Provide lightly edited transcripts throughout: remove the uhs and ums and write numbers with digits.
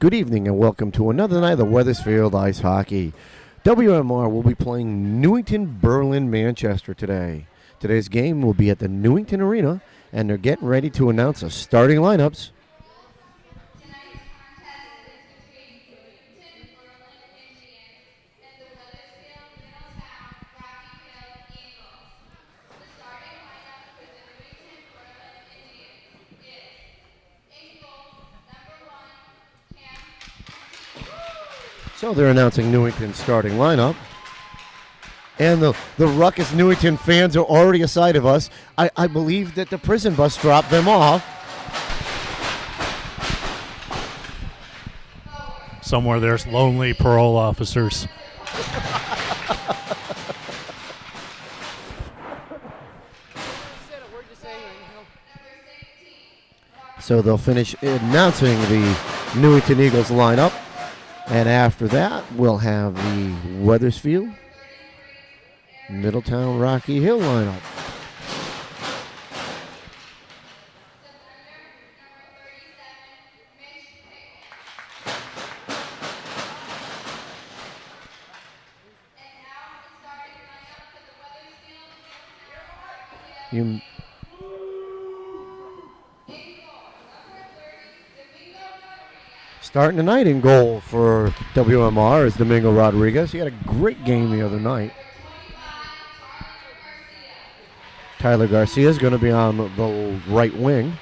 Good evening and welcome to another night of the Weathersfield Ice Hockey. WMR will be playing Newington, Berlin, Manchester today. Today's game will be at the Newington Arena, and they're getting ready to announce the starting lineups. So they're announcing Newington's starting lineup. And the ruckus Newington fans are already aside of us. I believe that the prison bus dropped them off. Somewhere there's lonely parole officers. So they'll finish announcing the Newington Eagles lineup. And after that, we'll have the Weathersfield, Middletown, Rocky Hill lineup. Starting tonight in goal for WMR is Domingo Rodriguez. He had a great game the other night. Tyler Garcia is going to be on the right wing.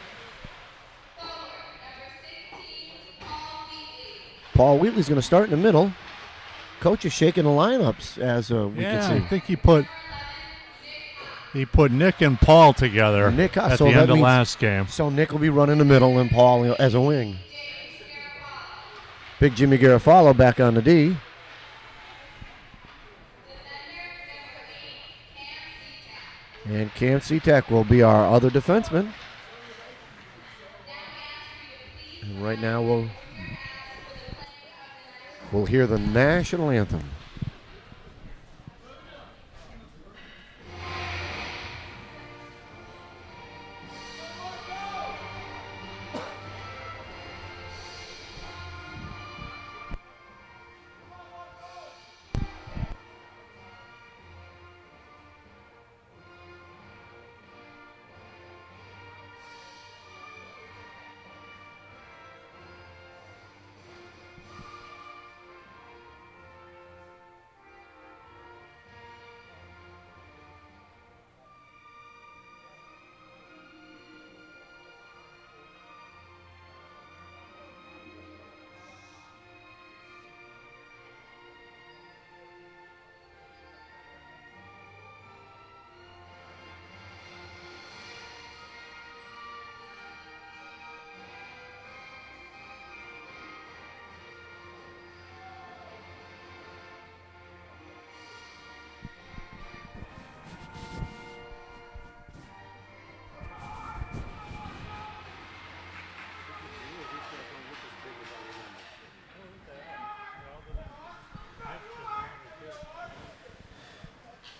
Paul Wheatley's going to start in the middle. Coach is shaking the lineups as we can see. I think he put Nick and Paul together at the end of last game. So Nick will be running the middle and Paul as a wing. Big Jimmy Garofalo back on the D. And Cam Seatek will be our other defenseman. And right now we'll hear the national anthem.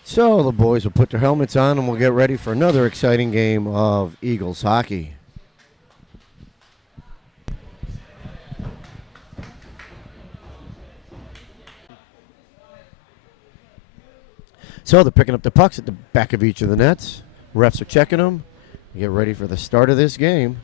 So the boys will put their helmets on and we'll get ready for another exciting game of Eagles hockey. So they're picking up the pucks at the back of each of the nets. Refs are checking them. Get ready for the start of this game.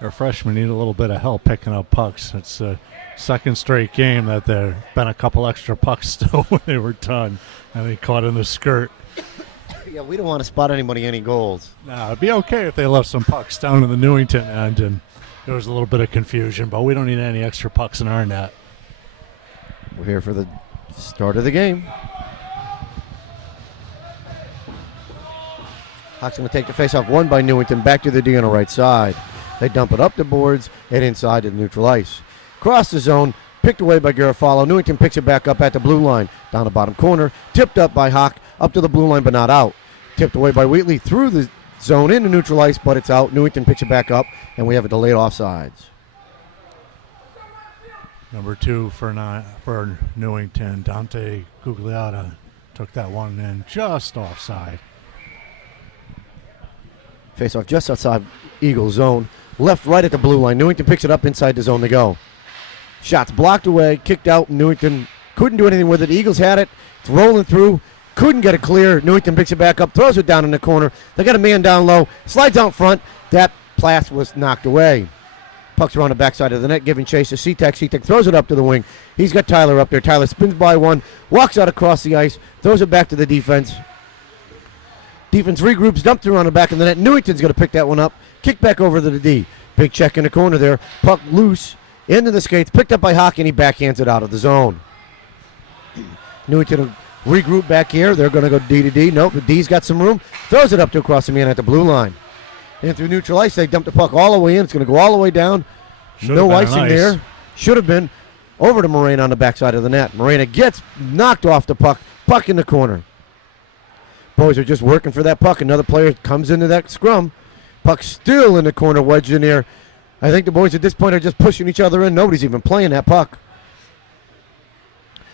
Our freshmen need a little bit of help picking up pucks. It's a second straight game that there been a couple extra pucks still when they were done, and they caught in the skirt. Yeah, we don't want to spot anybody any goals. Nah, it'd be okay if they left some pucks down in the Newington end, and there was a little bit of confusion, but we don't need any extra pucks in our net. We're here for the start of the game. Hawks going to take the faceoff, won by Newington, back to the D on the right side. They dump it up the boards and inside to the neutral ice. Cross the zone, picked away by Garofalo. Newington picks it back up at the blue line. Down the bottom corner, tipped up by Hawk, up to the blue line but not out. Tipped away by Wheatley through the zone into neutral ice, but it's out. Newington picks it back up, and we have a delayed offsides. Number 2 for Newington, Dante Gugliotta took that one in just offside. Face off just outside Eagle zone. Left, right at the blue line. Newington picks it up inside the zone to go. Shots blocked away, kicked out. Newington couldn't do anything with it. Eagles had it. It's rolling through. Couldn't get it clear. Newington picks it back up, throws it down in the corner. They got a man down low. Slides out front. That pass was knocked away. Puck's around the backside of the net, giving chase to C-Tech. C-Tech throws it up to the wing. He's got Tyler up there. Tyler spins by one, walks out across the ice, throws it back to the defense. Defense regroups, dumped around the back of the net. Newington's going to pick that one up. Kick back over to the D. Big check in the corner there. Puck loose into the skates. Picked up by Hockey, and he backhands it out of the zone. Newington will regroup back here. They're going to go D to D. Nope, the D's got some room. Throws it up to across the man at the blue line. In through neutral ice, they dump the puck all the way in. It's going to go all the way down. No icing there. Should have been. Over to Morena on the backside of the net. Morena gets knocked off the puck. Puck in the corner. Boys are just working for that puck. Another player comes into that scrum. Puck still in the corner, wedged in there. I think the boys at this point are just pushing each other in. Nobody's even playing that puck.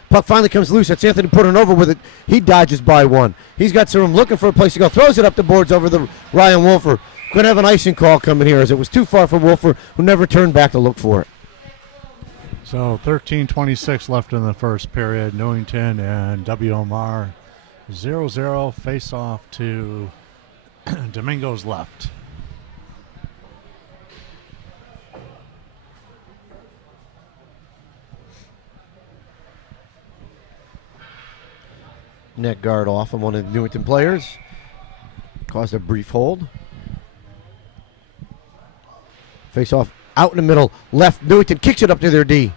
Puck finally comes loose. That's Anthony putting over with it. He dodges by one. He's got some room, looking for a place to go. Throws it up the boards over the Ryan Wolfer. Going to have an icing call coming here as it was too far for Wolfer, who never turned back to look for it. So 13:26 left in the first period. Newington and WMR 0-0 face off to Domingo's left. Net guard off on one of the Newington players. Caused a brief hold. Face off out in the middle. Left. Newington kicks it up to their D.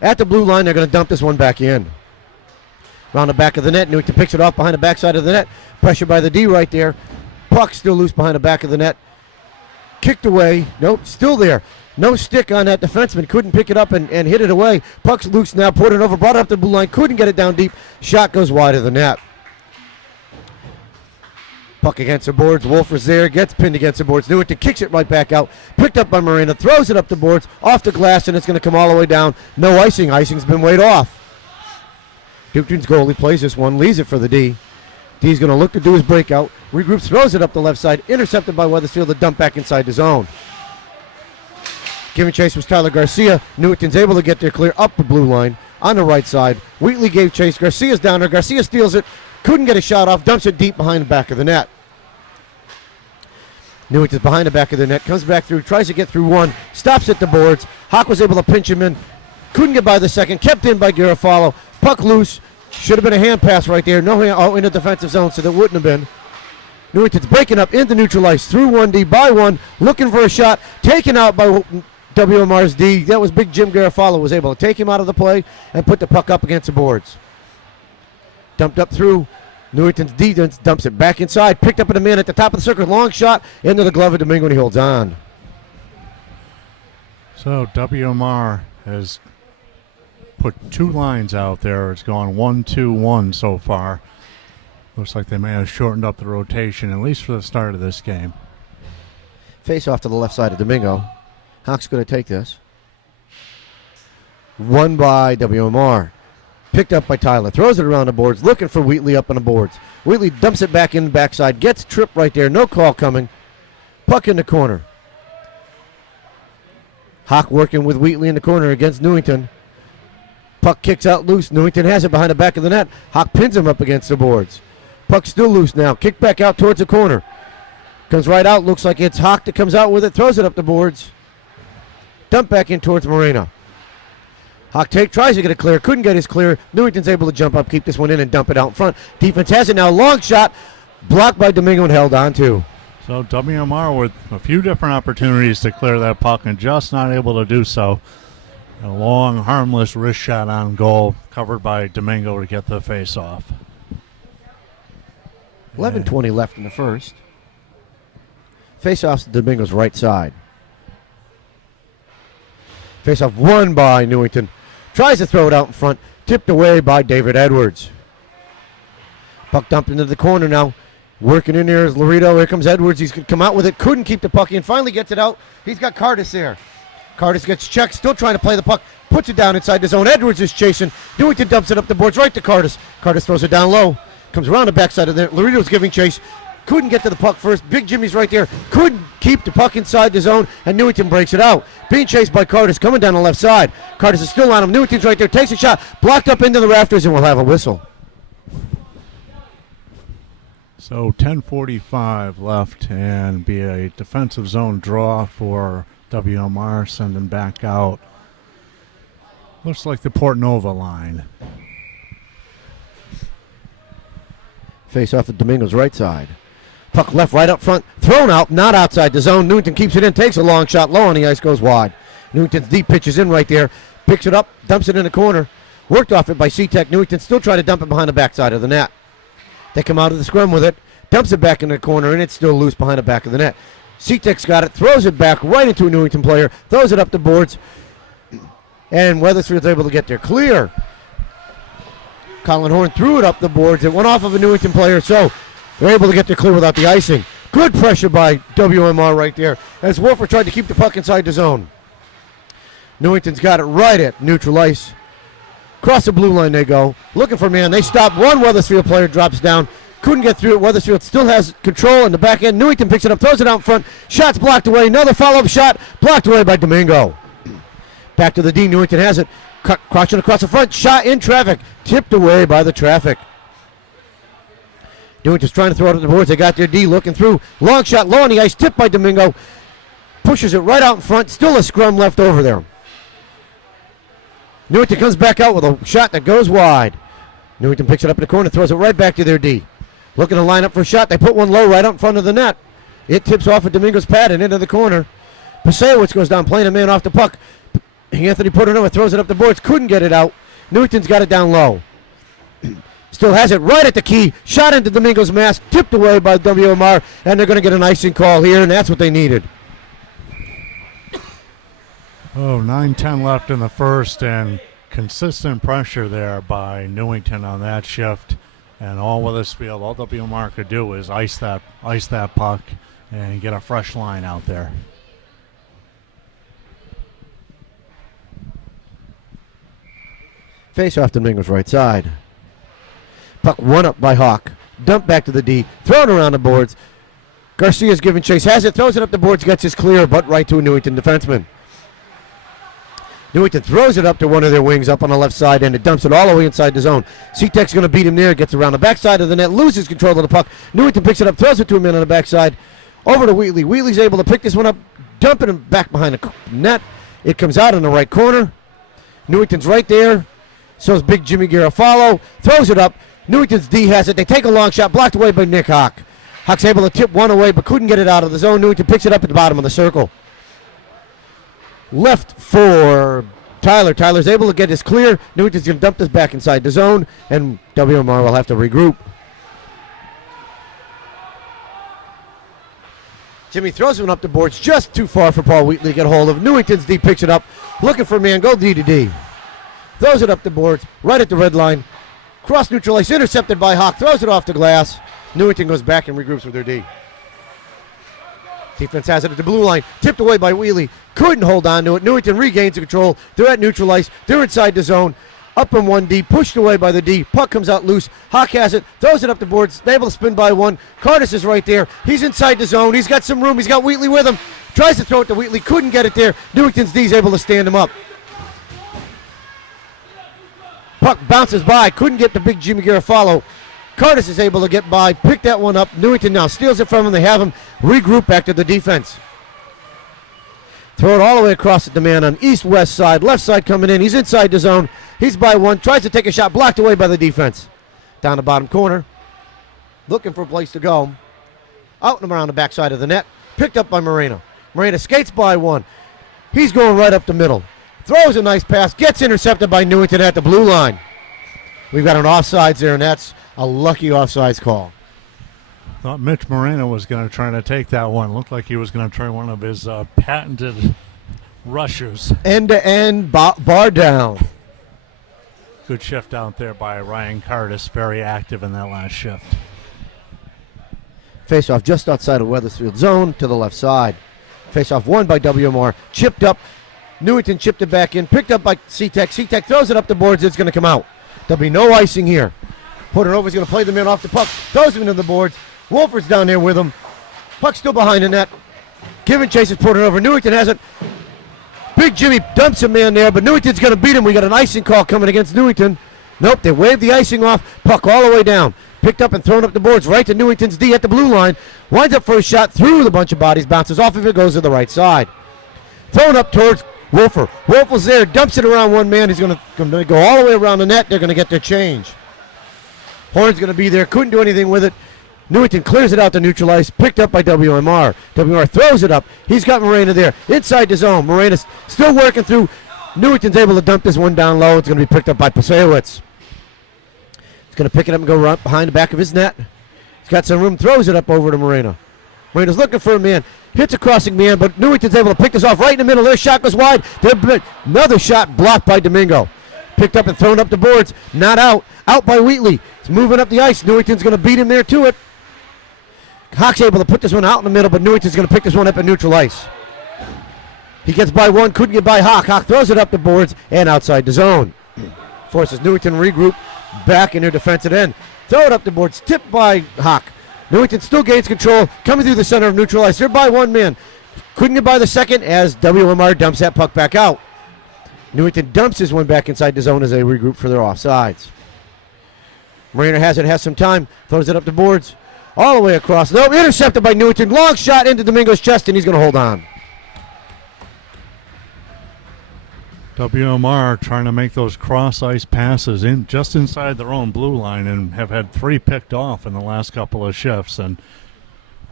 At the blue line, they're going to dump this one back in. Around the back of the net. Newington picks it off behind the backside of the net. Pressure by the D right there. Puck still loose behind the back of the net. Kicked away. Nope, still there. No stick on that defenseman. Couldn't pick it up and hit it away. Puck's loose now. Put it over. Brought it up the blue line. Couldn't get it down deep. Shot goes wide of the net. Puck against the boards. Wolfer's there. Gets pinned against the boards. Newington kicks it right back out. Picked up by Morena. Throws it up the boards. Off the glass, and it's going to come all the way down. No icing. Icing's been weighed off. Newington's goalie plays this one. Leaves it for the D. D's going to look to do his breakout. Regroups. Throws it up the left side. Intercepted by Weathersfield. The dump back inside the zone. Giving chase was Tyler Garcia. Newington's able to get there clear up the blue line on the right side. Wheatley gave chase. Garcia's down there. Garcia steals it. Couldn't get a shot off. Dumps it deep behind the back of the net. Newington's behind the back of the net. Comes back through. Tries to get through one. Stops at the boards. Hawk was able to pinch him in. Couldn't get by the second. Kept in by Garofalo. Puck loose. Should have been a hand pass right there. No hand. Oh, in the defensive zone, so there wouldn't have been. Newington's breaking up into neutral ice. Through 1D by one. Looking for a shot. Taken out by WMR's D. That was big Jim Garofalo. Was able to take him out of the play and put the puck up against the boards. Dumped up through. Newington's defense dumps it back inside. Picked up in a man at the top of the circle. Long shot into the glove of Domingo, and he holds on. So WMR has put two lines out there. It's gone 1-2-1 so far. Looks like they may have shortened up the rotation, at least for the start of this game. Face off to the left side of Domingo. Hawk's going to take this. Won by WMR. Picked up by Tyler. Throws it around the boards. Looking for Wheatley up on the boards. Wheatley dumps it back in the backside. Gets tripped right there. No call coming. Puck in the corner. Hawk working with Wheatley in the corner against Newington. Puck kicks out loose. Newington has it behind the back of the net. Hawk pins him up against the boards. Puck still loose now. Kick back out towards the corner. Comes right out. Looks like it's Hawk that comes out with it. Throws it up the boards. Dump back in towards Morena. Hawk tries to get it clear. Couldn't get his clear. Newington's able to jump up, keep this one in, and dump it out in front. Defense has it now. Long shot. Blocked by Domingo and held on to. So WMR with a few different opportunities to clear that puck and just not able to do so. A long, harmless wrist shot on goal, covered by Domingo to get the face off. 11:20 left in the first. Face-off's to Domingo's right side. Face-off won by Newington. Tries to throw it out in front. Tipped away by David Edwards. Puck dumped into the corner now. Working in there is Laredo. Here comes Edwards. He's going to come out with it. Couldn't keep the puck in. Finally gets it out. He's got Cardis there. Cardis gets checked. Still trying to play the puck. Puts it down inside the zone. Edwards is chasing. Newington dumps it up the boards right to Cardis. Cardis throws it down low. Comes around the backside of there. Laredo's giving chase. couldn't get to the puck first. Big Jimmy's right there, couldn't keep the puck inside the zone, and Newington breaks it out. Being chased by Curtis, coming down the left side. Curtis is still on him. Newington's right there, takes a shot, blocked up into the rafters, and we'll have a whistle. So 10:45 left, and be a defensive zone draw for WMR, sending back out. Looks like the Port Nova line. Face off the Domingo's right side. Puck left, right up front, thrown out, not outside the zone. Newington keeps it in, takes a long shot, low on the ice, goes wide. Newington's deep pitches in right there, picks it up, dumps it in the corner. Worked off it by C-Tech. Newington still trying to dump it behind the backside of the net. They come out of the scrum with it, dumps it back in the corner, and it's still loose behind the back of the net. C-Tech's got it, throws it back right into a Newington player, throws it up the boards, and Weathersfield's able to get there clear. Colin Horn threw it up the boards. It went off of a Newington player, so they're able to get there clear without the icing. Good pressure by WMR right there as Wolfer tried to keep the puck inside the zone. Newington's got it right at neutral ice. Across the blue line they go. Looking for a man. They stop. One Weathersfield player drops down. Couldn't get through it. Weathersfield still has control in the back end. Newington picks it up, throws it out in front. Shot's blocked away. Another follow-up shot blocked away by Domingo. Back to the D. Newington has it. Crouching across the front. Shot in traffic. Tipped away by the traffic. Newington's trying to throw it at the boards. They got their D looking through. Long shot low on the ice. Tipped by Domingo. Pushes it right out in front. Still a scrum left over there. Newington comes back out with a shot that goes wide. Newington picks it up in the corner. Throws it right back to their D. Looking to line up for a shot. They put one low right out in front of the net. It tips off of Domingo's pad and into the corner. Pasewicz goes down playing a man off the puck. Anthony Portanova throws it up the boards. Couldn't get it out. Newington's got it down low. Still has it right at the key. Shot into Domingo's mask. Tipped away by WMR. And they're going to get an icing call here, and that's what they needed. 9:10 left in the first, and consistent pressure there by Newington on that shift. And all Weathersfield, all WMR could do is ice that puck and get a fresh line out there. Face off Domingo's right side. Puck one up by Hawk. Dump back to the D. Thrown around the boards. Garcia's giving chase. Has it. Throws it up the boards. Gets his clear, but right to a Newington defenseman. Newington throws it up to one of their wings up on the left side, and it dumps it all the way inside the zone. C-Tech's going to beat him there. Gets around the backside of the net. Loses control of the puck. Newington picks it up. Throws it to a man on the backside. Over to Wheatley. Wheatley's able to pick this one up. Dumping him back behind the net. It comes out in the right corner. Newington's right there. So is big Jimmy Garofalo. Throws it up. Newington's D has it. They take a long shot. Blocked away by Nick Hawk. Hawk's able to tip one away, but couldn't get it out of the zone. Newington picks it up at the bottom of the circle. Left for Tyler. Tyler's able to get this clear. Newington's going to dump this back inside the zone, and WMR will have to regroup. Jimmy throws one up the boards just too far for Paul Wheatley to get a hold of. Newington's D picks it up. Looking for a man. Go D to D. Throws it up the boards, right at the red line. Cross neutral ice, intercepted by Hawk. Throws it off the glass. Newington goes back and regroups with their D. Defense has it at the blue line. Tipped away by Wheatley. Couldn't hold on to it. Newington regains the control. They're at neutral ice. They're inside the zone. Up in 1D. Pushed away by the D. Puck comes out loose. Hawk has it. Throws it up the boards. Able to spin by one. Curtis is right there. He's inside the zone. He's got some room. He's got Wheatley with him. Tries to throw it to Wheatley. Couldn't get it there. Newington's D is able to stand him up. Puck bounces by. Couldn't get the big Jimmy Garofalo. Curtis is able to get by. Pick that one up. Newington now steals it from him. They have him regroup back to the defense. Throw it all the way across at the man on east-west side. Left side coming in. He's inside the zone. He's by one. Tries to take a shot. Blocked away by the defense. Down the bottom corner. Looking for a place to go. Out and around the backside of the net. Picked up by Moreno. Moreno skates by one. He's going right up the middle. Throws a nice pass. Gets intercepted by Newington at the blue line. We've got an offsides there, and that's a lucky offsides call. Thought Mitch Moreno was going to try to take that one. Looked like he was going to try one of his patented rushes. End-to-end, bar down. Good shift out there by Ryan Curtis. Very active in that last shift. Face-off just outside of Weathersfield zone to the left side. Face-off won by WMR. Chipped up. Newington chipped it back in. Picked up by C-Tech. C-Tech throws it up the boards. It's going to come out. There'll be no icing here. Portanova's going to play the man off the puck. Throws him into the boards. Wolfert's down there with him. Puck still behind the net. Giving chase is putting it over. Newington has it. Big Jimmy dumps a man there, but Newington's going to beat him. We got an icing call coming against Newington. Nope, they waved the icing off. Puck all the way down. Picked up and thrown up the boards right to Newington's D at the blue line. Winds up for a shot through the bunch of bodies. Bounces off of it, goes to the right side. Thrown up towards Wolfer. Wolfer's there, dumps it around one man. He's going to go all the way around the net. They're going to get their change. Horn's going to be there. Couldn't do anything with it. Newington clears it out to neutral ice. Picked up by WMR. WMR throws it up. He's got Morena there. Inside the zone. Morena's still working through. Newington's able to dump this one down low. It's going to be picked up by Pasewicz. He's going to pick it up and go right behind the back of his net. He's got some room. Throws it up over to Morena. Morena's looking for a man. Hits a crossing man, but Newington's able to pick this off right in the middle. Their shot goes wide. Another shot blocked by Domingo. Picked up and thrown up the boards. Not out. Out by Wheatley. He's moving up the ice. Newington's going to beat him there to it. Hawk's able to put this one out in the middle, but Newington's going to pick this one up at neutral ice. He gets by one, couldn't get by Hawk. Hawk throws it up the boards and outside the zone. Forces Newington regroup back in their defensive end. Throw it up the boards, tipped by Hawk. Newington still gains control, coming through the center of neutral ice. They're by one man. Couldn't get by the second as WMR dumps that puck back out. Newington dumps his one back inside the zone as they regroup for their offsides. Morena has it, has some time, throws it up the boards. All the way across. No, intercepted by Newington. Long shot into Domingo's chest, and he's going to hold on. WMR trying to make those cross-ice passes in just inside their own blue line and have had 3 picked off in the last couple of shifts, and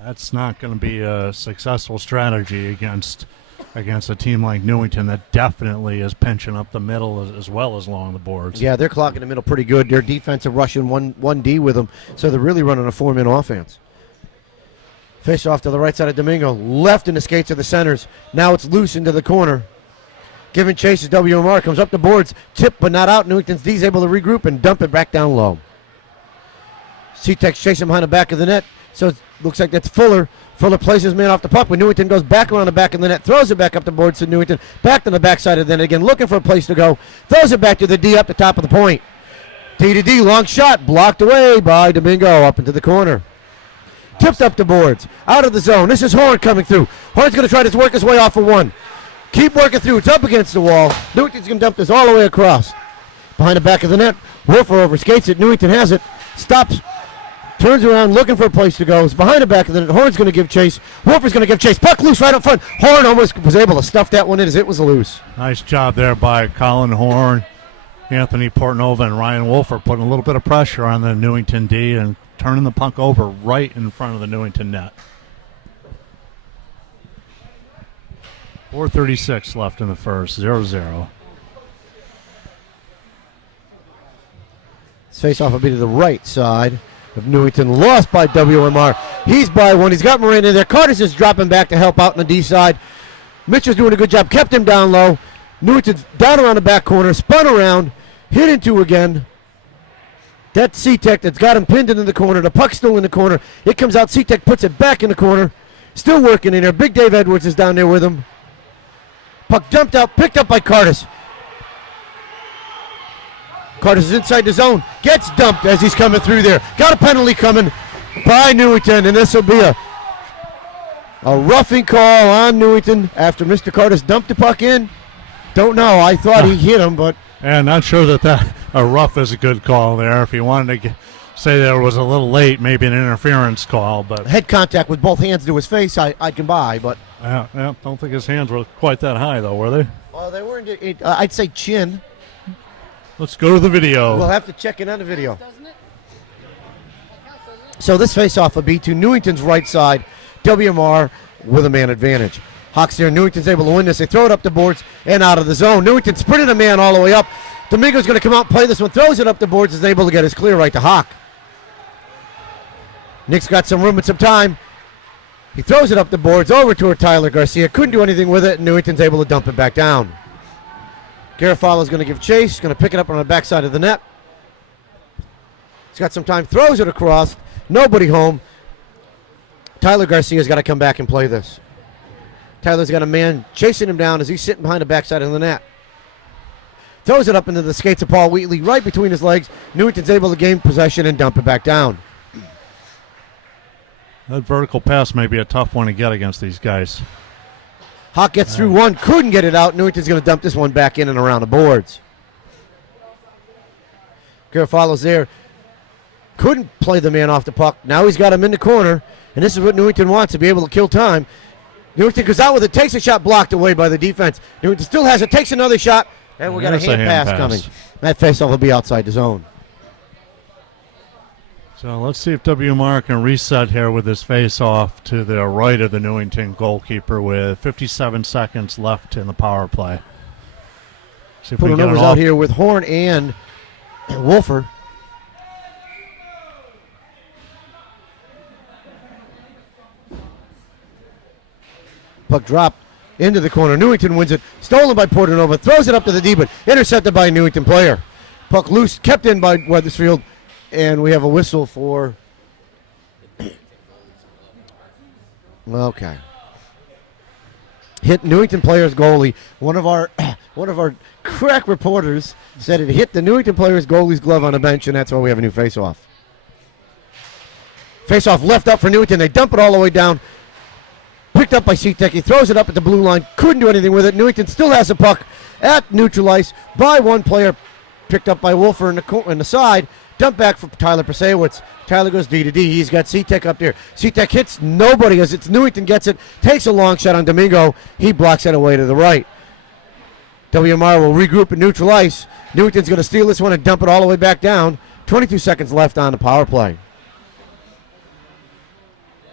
that's not going to be a successful strategy against a team like Newington that definitely is pinching up the middle as well as along the boards. Yeah, they're clocking the middle pretty good. Their defensive rushing 1D with them, so they're really running a 4-man offense. Fish off to the right side of Domingo. Left in the skates of the centers. Now it's loose into the corner. Giving chase as WMR comes up the boards. Tipped but not out. Newington's D's able to regroup and dump it back down low. C-Tech's chasing behind the back of the net. So it looks like that's Fuller. Fuller places man off the puck, but Newington goes back around the back of the net, throws it back up the boards to Newington, back to the backside of the net again, looking for a place to go, throws it back to the D up the top of the point. D to D, long shot, blocked away by Domingo up into the corner. Tipped up the boards, out of the zone. This is Horn coming through. Horn's going to try to work his way off of one. Keep working through, it's up against the wall. Newington's going to dump this all the way across. Behind the back of the net, Wolfer overskates it, Newington has it, stops, turns around looking for a place to go. It's behind the back of the net. Horn's going to give chase. Wolfer's going to give chase. Puck loose right up front. Horn almost was able to stuff that one in as it was loose. Nice job there by Colin Horn, Anthony Portnova, and Ryan Wolfer putting a little bit of pressure on the Newington D and turning the puck over right in front of the Newington net. 4:36 left in the first, 0-0. This face-off will be to the right side of Newington, lost by WMR. He's by one. He's got Morena there. Carter's just dropping back to help out on the D side. Mitchell's doing a good job. Kept him down low. Newington's down around the back corner. Spun around. Hit into again. That's C-Tech that's got him pinned into the corner. The puck's still in the corner. It comes out. C-Tech puts it back in the corner. Still working in there. Big Dave Edwards is down there with him. Puck dumped out. Picked up by Cardis. Cardis is inside the zone. Gets dumped as he's coming through there. Got a penalty coming by Newington, and this will be a roughing call on Newington after Mr. Cardis dumped the puck in. Don't know. I thought he hit him, but... And not sure that a rough is a good call there. If you wanted to say there was a little late, maybe an interference call, but... Head contact with both hands to his face, I can buy, but... Yeah, don't think his hands were quite that high, though, were they? Well, they were, I'd say chin. Let's go to the video. We'll have to check it on the video. So this face-off will be to Newington's right side. WMR with a man advantage. Hawks there. Newington's able to win this. They throw it up the boards and out of the zone. Newington sprinted a man all the way up. Domingo's going to come out and play this one. Throws it up the boards. Is able to get his clear right to Hawk. Nick's got some room and some time. He throws it up the boards over to Tyler Garcia. Couldn't do anything with it, and Newington's able to dump it back down. Garofalo's going to give chase. Going to pick it up on the backside of the net. He's got some time. Throws it across. Nobody home. Tyler Garcia's got to come back and play this. Tyler's got a man chasing him down as he's sitting behind the backside of the net. Throws it up into the skates of Paul Wheatley right between his legs. Newington's able to gain possession and dump it back down. That vertical pass may be a tough one to get against these guys. Hawk gets through one, couldn't get it out. Newington's going to dump this one back in and around the boards. Garofalo's there. Couldn't play the man off the puck. Now he's got him in the corner, and this is what Newington wants, to be able to kill time. Newington goes out with it, takes a shot, blocked away by the defense. Newington still has it, takes another shot, and we got a hand pass coming. That faceoff will be outside the zone. So let's see if WMR can reset here with this face-off to the right of the Newington goalkeeper with 57 seconds left in the power play. See if we can get Putting out here with Horn and Wolfer. Puck dropped into the corner. Newington wins it. Stolen by Portanova. Throws it up to the D, but intercepted by a Newington player. Puck loose, kept in by Weathersfield. And we have a whistle for... Okay. Hit Newington player's goalie. One of our crack reporters said it hit the Newington player's goalie's glove on the bench, and that's why we have a new face-off. Face-off left up for Newington. They dump it all the way down. Picked up by Seatek. He throws it up at the blue line. Couldn't do anything with it. Newington still has the puck at neutral ice by one player. Picked up by Wolfer in the side. Dump back for Tyler Prasewicz. Tyler goes D to D. He's got Seatek up there. Seatek hits nobody as it's Newington gets it. Takes a long shot on Domingo. He blocks it away to the right. WMR will regroup at neutral ice. Newington's going to steal this one and dump it all the way back down. 22 seconds left on the power play.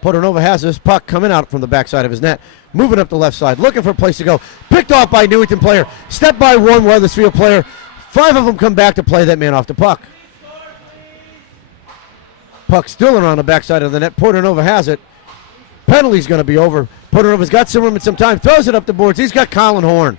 Portanova has this puck coming out from the backside of his net. Moving up the left side. Looking for a place to go. Picked off by Newington player. Stepped by one Weathersfield player. 5 of them come back to play that man off the puck. Puck still around the backside of the net. Portanova has it. Penalty's going to be over. Portanova's got some time. Throws it up the boards. He's got Colin Horn.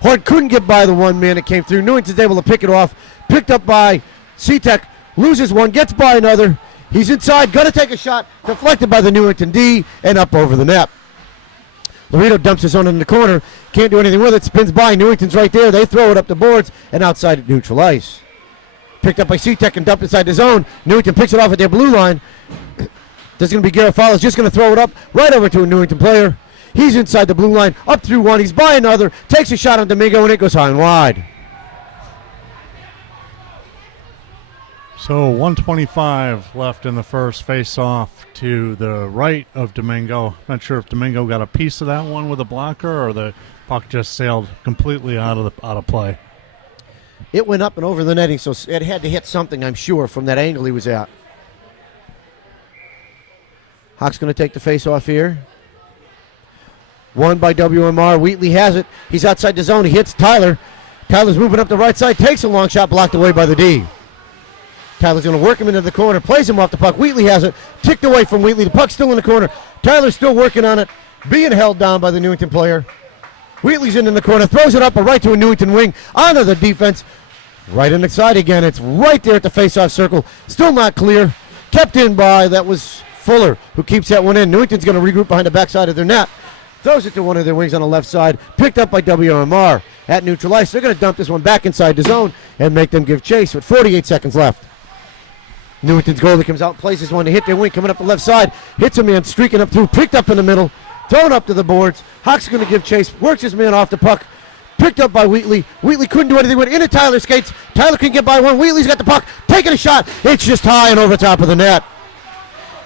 Horn couldn't get by the one man that came through. Newington's able to pick it off. Picked up by Seatek. Loses one. Gets by another. He's inside. Going to take a shot. Deflected by the Newington D and up over the net. Laredo dumps his own in the corner. Can't do anything with it. Spins by. Newington's right there. They throw it up the boards and outside at neutral ice. Picked up by Seatek and dumped inside the zone. Newington picks it off at their blue line. There's going to be Garofalo's just going to throw it up right over to a Newington player. He's inside the blue line, up through one. He's by another. Takes a shot on Domingo, and it goes high and wide. So 1:25 left in the first face-off to the right of Domingo. Not sure if Domingo got a piece of that one with a blocker or the puck just sailed completely out of play. It went up and over the netting, so it had to hit something, I'm sure, from that angle he was at. Hawk's going to take the face-off here. Won by WMR. Wheatley has it. He's outside the zone. He hits Tyler. Tyler's moving up the right side. Takes a long shot, blocked away by the D. Tyler's going to work him into the corner. Plays him off the puck. Wheatley has it. Ticked away from Wheatley. The puck's still in the corner. Tyler's still working on it. Being held down by the Newington player. Wheatley's in the corner. Throws it up right to a Newington wing. Onto the defense. Right in the side again. It's right there at the face-off circle. Still not clear. Kept in by, that was Fuller, who keeps that one in. Newington's going to regroup behind the backside of their net. Throws it to one of their wings on the left side. Picked up by WMR at neutral ice. They're going to dump this one back inside the zone and make them give chase with 48 seconds left. Newington's goalie comes out, plays this one to hit their wing, coming up the left side. Hits a man, streaking up through, picked up in the middle, thrown up to the boards. Hawk's going to give chase, works his man off the puck. Picked up by Wheatley. Wheatley couldn't do anything with it. Into Tyler skates. Tyler can get by one. Wheatley's got the puck. Taking a shot. It's just high and over top of the net.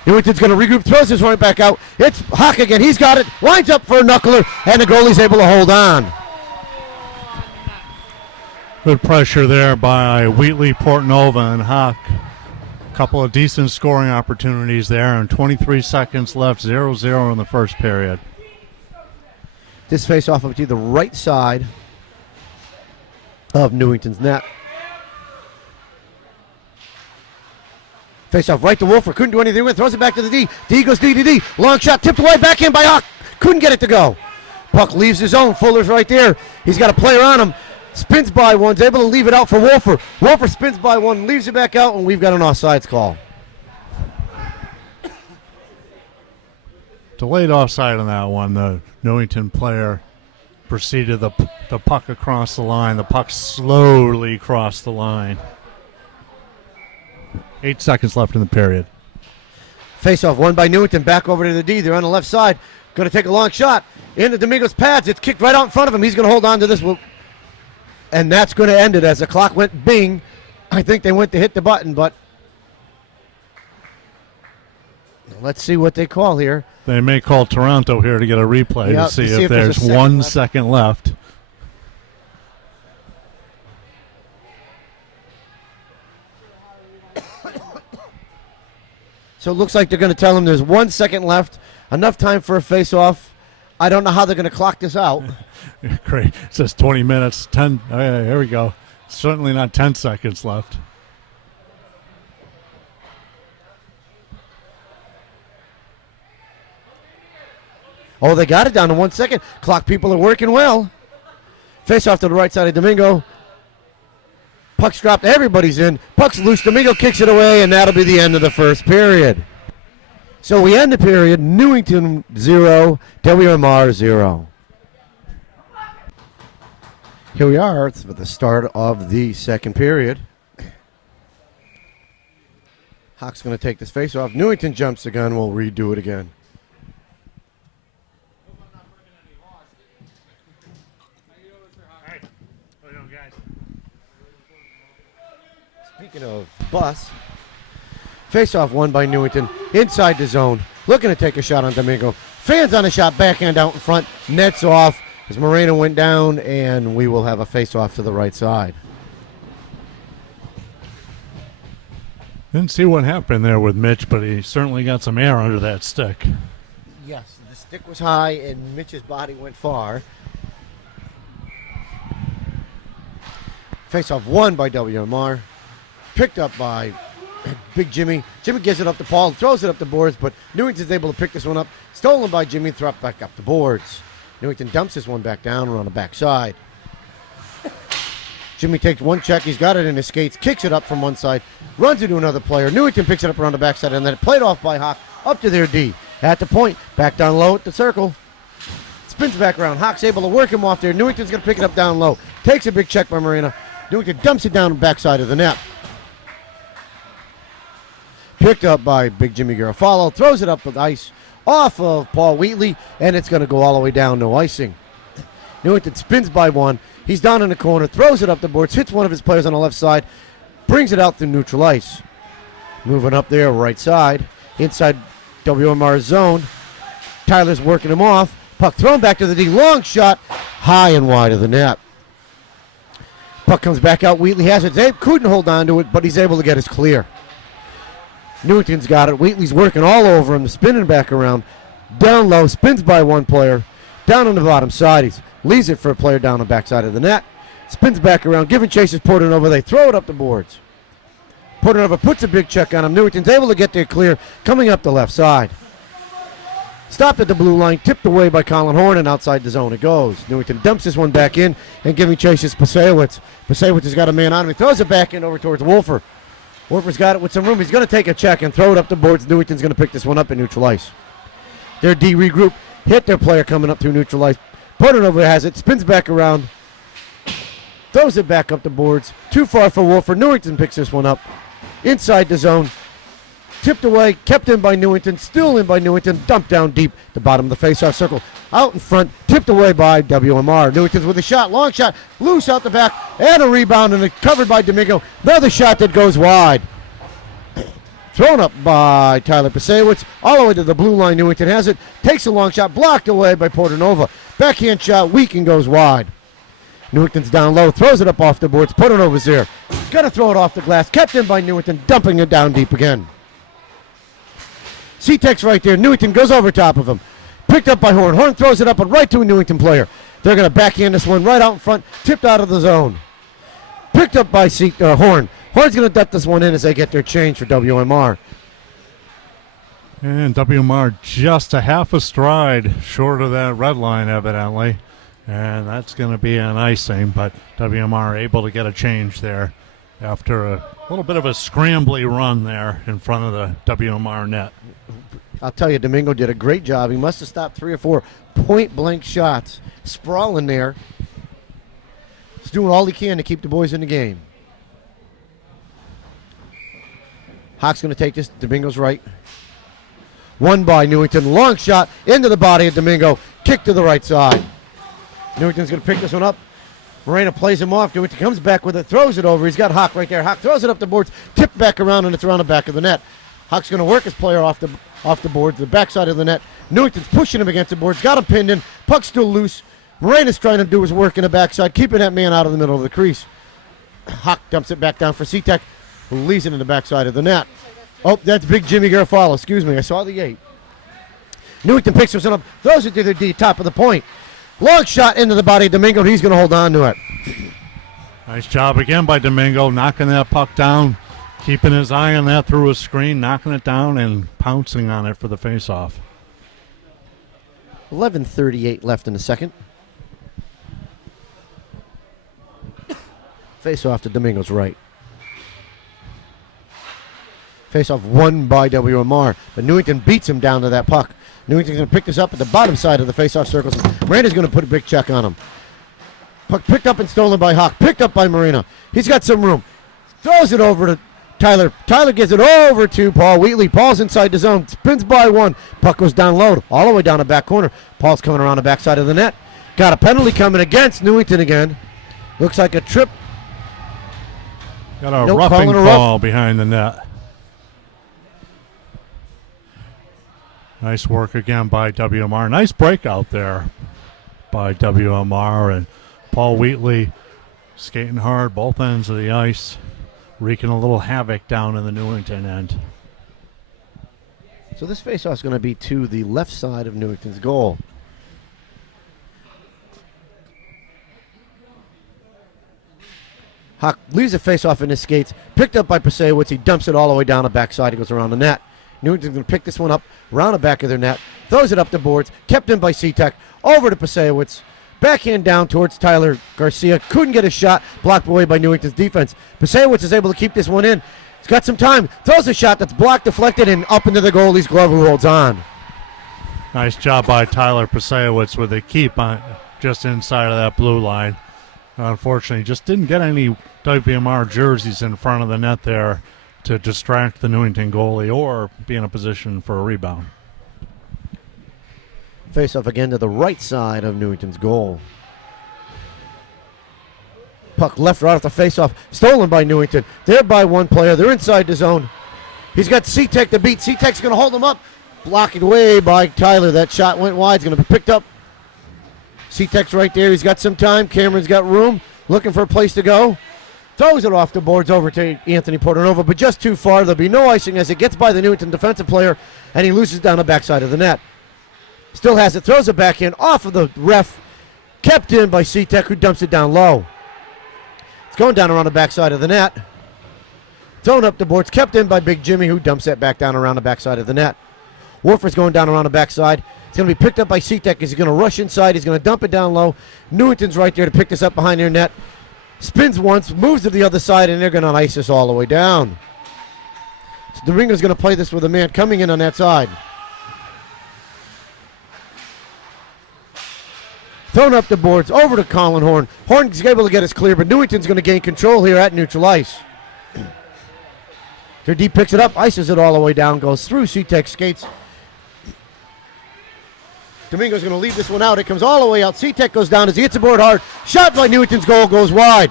Newington's going to regroup. Throws his right back out. It's Hawk again. He's got it. Lines up for a knuckler. And the goalie's able to hold on. Good pressure there by Wheatley, Portanova, and Hawk. A couple of decent scoring opportunities there. And 23 seconds left. 0-0 in the first period. This face-off up to the right side of Newington's net. Face-off right to Wolfer. Couldn't do anything with it. Throws it back to the D. D goes D to D. Long shot tipped away. Backhand by Hawk. Couldn't get it to go. Puck leaves his own. Fuller's right there. He's got a player on him. Spins by one. Is able to leave it out for Wolfer. Wolfer spins by one. Leaves it back out, and we've got an offsides call. Delayed offside on that one. The Newington player proceeded the puck across the line. The puck slowly crossed the line. 8 seconds left in the period. Face-off won by Newington. Back over to the D. They're on the left side. Going to take a long shot. Into Domingo's pads. It's kicked right out in front of him. He's going to hold on to this. And that's going to end it as the clock went bing. I think they went to hit the button, but let's see what they call here. They may call Toronto here to get a replay to see if there's 1 second left. So it looks like they're going to tell him there's 1 second left, enough time for a face-off. I don't know how they're going to clock this out. Great. It says 20 minutes, 10. Oh, yeah, here we go. Certainly not 10 seconds left. Oh, they got it down to 1 second. Clock people are working well. Face-off to the right side of Domingo. Puck's dropped. Everybody's in. Puck's loose. Domingo kicks it away, and that'll be the end of the first period. So we end the period. Newington 0, WMR 0. Here we are. It's for the start of the second period. Hawk's going to take this face-off. Newington jumps the gun. We'll redo it again. Speaking of bus, face-off won by Newington. Inside the zone. Looking to take a shot on Domingo. Fans on a shot. Backhand out in front. Nets off as Moreno went down, and we will have a face-off to the right side. Didn't see what happened there with Mitch, but he certainly got some air under that stick. Yes, the stick was high, and Mitch's body went far. Face-off won by WMR. Picked up by Big Jimmy. Jimmy gives it up to Paul, throws it up the boards, but Newington's able to pick this one up. Stolen by Jimmy, throw it back up the boards. Newington dumps this one back down around the backside. Jimmy takes one check. He's got it in his skates, kicks it up from one side, runs into another player. Newington picks it up around the backside, and then played off by Hawk up to their D. At the point, back down low at the circle. Spins back around. Hawk's able to work him off there. Newington's going to pick it up down low. Takes a big check by Marina. Newington dumps it down the backside of the net. Picked up by Big Jimmy Garofalo. Throws it up with ice off of Paul Wheatley, and it's going to go all the way down, no icing. Newington spins by one. He's down in the corner, throws it up the boards, hits one of his players on the left side, brings it out through neutral ice. Moving up there, right side, inside WMR zone. Tyler's working him off. Puck thrown back to the D. Long shot, high and wide of the net. Puck comes back out. Wheatley has it. Zabe couldn't hold on to it, but he's able to get his clear. Newington's got it. Wheatley's working all over him, spinning back around. Down low, spins by one player. Down on the bottom side, he leaves it for a player down the backside of the net. Spins back around, giving chases Portanova. They throw it up the boards. Portanova puts a big check on him. Newington's able to get there clear, coming up the left side. Stopped at the blue line, tipped away by Colin Horn, and outside the zone it goes. Newington dumps this one back in, and giving chases Pasewicz. Pasewicz has got a man on him. He throws it back in over towards Wolfer. Wolfer's got it with some room. He's going to take a check and throw it up the boards. Newington's going to pick this one up in neutral ice. Their D regroup, hit their player coming up through neutral ice. Portanova has it, spins back around, throws it back up the boards. Too far for Wolfer. Newington picks this one up inside the zone. Tipped away, kept in by Newington, still in by Newington, dumped down deep, the bottom of the face-off circle. Out in front, tipped away by WMR. Newington's with a shot, long shot, loose out the back, and a rebound, and covered by Domingo. Another shot that goes wide. Thrown up by Tyler Pasewicz, all the way to the blue line. Newington has it, takes a long shot, blocked away by Portanova. Backhand shot, weak and goes wide. Newington's down low, throws it up off the boards. Portanova's there. Got to throw it off the glass, kept in by Newington, dumping it down deep again. C-Tech's right there. Newington goes over top of him. Picked up by Horn. Horn throws it up and right to a Newington player. They're going to backhand this one right out in front. Tipped out of the zone. Picked up by Horn. Horn's going to duck this one in as they get their change for WMR. And WMR just a half a stride short of that red line, evidently. And that's going to be an icing, but WMR able to get a change there after a little bit of a scrambly run there in front of the WMR net. I'll tell you, Domingo did a great job. He must have stopped 3 or 4 point-blank shots. Sprawling there. He's doing all he can to keep the boys in the game. Hawk's going to take this. Domingo's right. Won by Newington. Long shot into the body of Domingo. Kick to the right side. Newington's going to pick this one up. Moreno plays him off. Newington comes back with it, throws it over. He's got Hawk right there. Hawk throws it up the boards, tipped back around, and it's around the back of the net. Hawk's going to work his player off the boards, the backside of the net. Newington's pushing him against the boards, got him pinned in. Puck's still loose. Moreno's trying to do his work in the backside, keeping that man out of the middle of the crease. Hawk dumps it back down for C-Tech, who leaves it in the backside of the net. Oh, that's big Jimmy Garofalo. Excuse me, I saw the 8. Newington picks this one up, throws it to the D, top of the point. Long shot into the body of Domingo. He's going to hold on to it. Nice job again by Domingo, knocking that puck down, keeping his eye on that through a screen, knocking it down, and pouncing on it for the faceoff. 11:38 left in the second. Face off to Domingo's right. Face off won by WMR, but Newington beats him down to that puck. Newington's going to pick this up at the bottom side of the face-off circles. Miranda's going to put a big check on him. Puck picked up and stolen by Hawk. Picked up by Marina. He's got some room. Throws it over to Tyler. Tyler gives it over to Paul Wheatley. Paul's inside the zone. Spins by one. Puck goes down low, all the way down the back corner. Paul's coming around the backside of the net. Got a penalty coming against Newington again. Looks like a trip. Got a roughing call behind the net. Nice work again by WMR. Nice breakout there by WMR. And Paul Wheatley skating hard, both ends of the ice, wreaking a little havoc down in the Newington end. So this faceoff is going to be to the left side of Newington's goal. Hawk leaves the faceoff in his skates, picked up by Pasewicz. He dumps it all the way down the backside. He goes around the net. Newington's going to pick this one up around the back of their net, throws it up the boards, kept in by C-Tech, over to Pasewicz, backhand down towards Tyler Garcia. Couldn't get a shot, blocked away by Newington's defense. Pasewicz is able to keep this one in. He's got some time, throws a shot that's blocked, deflected, and up into the goalie's glove, who holds on. Nice job by Tyler Pasewicz with a keep on just inside of that blue line. Unfortunately, just didn't get any WMR jerseys in front of the net there to distract the Newington goalie or be in a position for a rebound. Face off again to the right side of Newington's goal. Puck left right off the face-off, stolen by Newington. They're by one player. They're inside the zone. He's got C-Tech to beat. C-Tech's going to hold him up. Blocked away by Tyler. That shot went wide. It's going to be picked up. C-Tech's right there. He's got some time. Cameron's got room. Looking for a place to go. Throws it off the boards over to Anthony Portanova, but just too far. There'll be no icing as it gets by the Newington defensive player, and he loses down the backside of the net. Still has it. Throws it back in. Off of the ref. Kept in by C-Tech, who dumps it down low. It's going down around the backside of the net. Thrown up the boards. Kept in by Big Jimmy, who dumps that back down around the backside of the net. Wolfer's going down around the backside. It's going to be picked up by C-Tech. He's going to rush inside. He's going to dump it down low. Newington's right there to pick this up behind their net. Spins once, moves to the other side, and they're going to ice this all the way down. So Domingo's going to play this with a man coming in on that side. Thrown up the boards, over to Colin Horn. Horn's able to get us clear, but Newington's going to gain control here at neutral ice. Their D picks it up, ices it all the way down, goes through C-Tech skates. Domingo's going to leave this one out. It comes all the way out. C-Tech goes down as he hits the board hard. Shot by Newington's goal goes wide.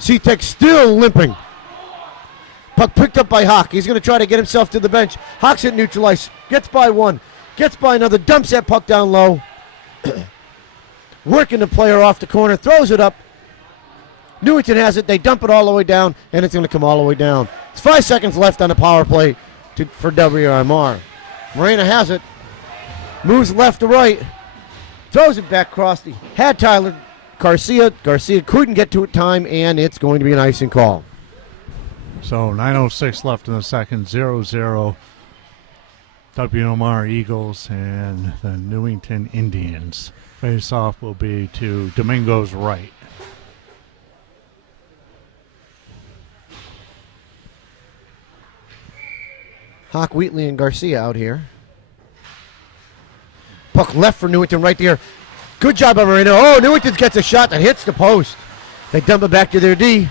C-Tech still limping. Puck picked up by Hawk. He's going to try to get himself to the bench. Hawk's at neutral ice. Gets by one. Gets by another. Dumps that puck down low. Working the player off the corner. Throws it up. Newington has it. They dump it all the way down, and it's going to come all the way down. It's 5 seconds left on the power play for WMR. Moreno has it. Moves left to right. Throws it back across. Had Tyler Garcia. Garcia couldn't get to it time, and it's going to be an icing call. So 9:06 left in the second, 0-0. WMR Eagles and the Newington Indians. Face-off will be to Domingo's right. Hawk, Wheatley, and Garcia out here. Puck left for Newington right there. Good job by Moreno. Oh, Newington gets a shot that hits the post. They dump it back to their D.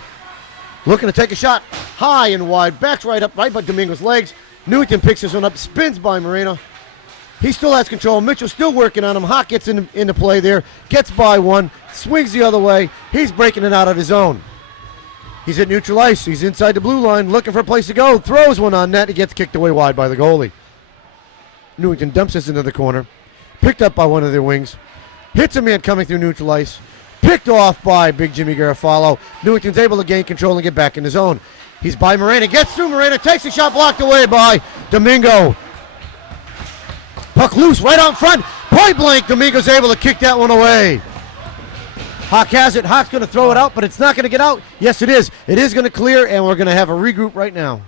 Looking to take a shot high and wide. Backs right up, right by Domingo's legs. Newington picks this one up, spins by Moreno. He still has control. Mitchell's still working on him. Hawk gets into play there, gets by one, swings the other way. He's breaking it out of his zone. He's at neutral ice. He's inside the blue line, looking for a place to go. Throws one on net. He gets kicked away wide by the goalie. Newington dumps this into the corner. Picked up by one of their wings. Hits a man coming through neutral ice. Picked off by Big Jimmy Garofalo. Newington's able to gain control and get back in his zone. He's by Morena. Gets through Morena. Takes a shot blocked away by Domingo. Puck loose right out front. Point blank. Domingo's able to kick that one away. Hawk has it. Hawk's going to throw it out, but it's not going to get out. Yes, it is. It is going to clear, and we're going to have a regroup right now.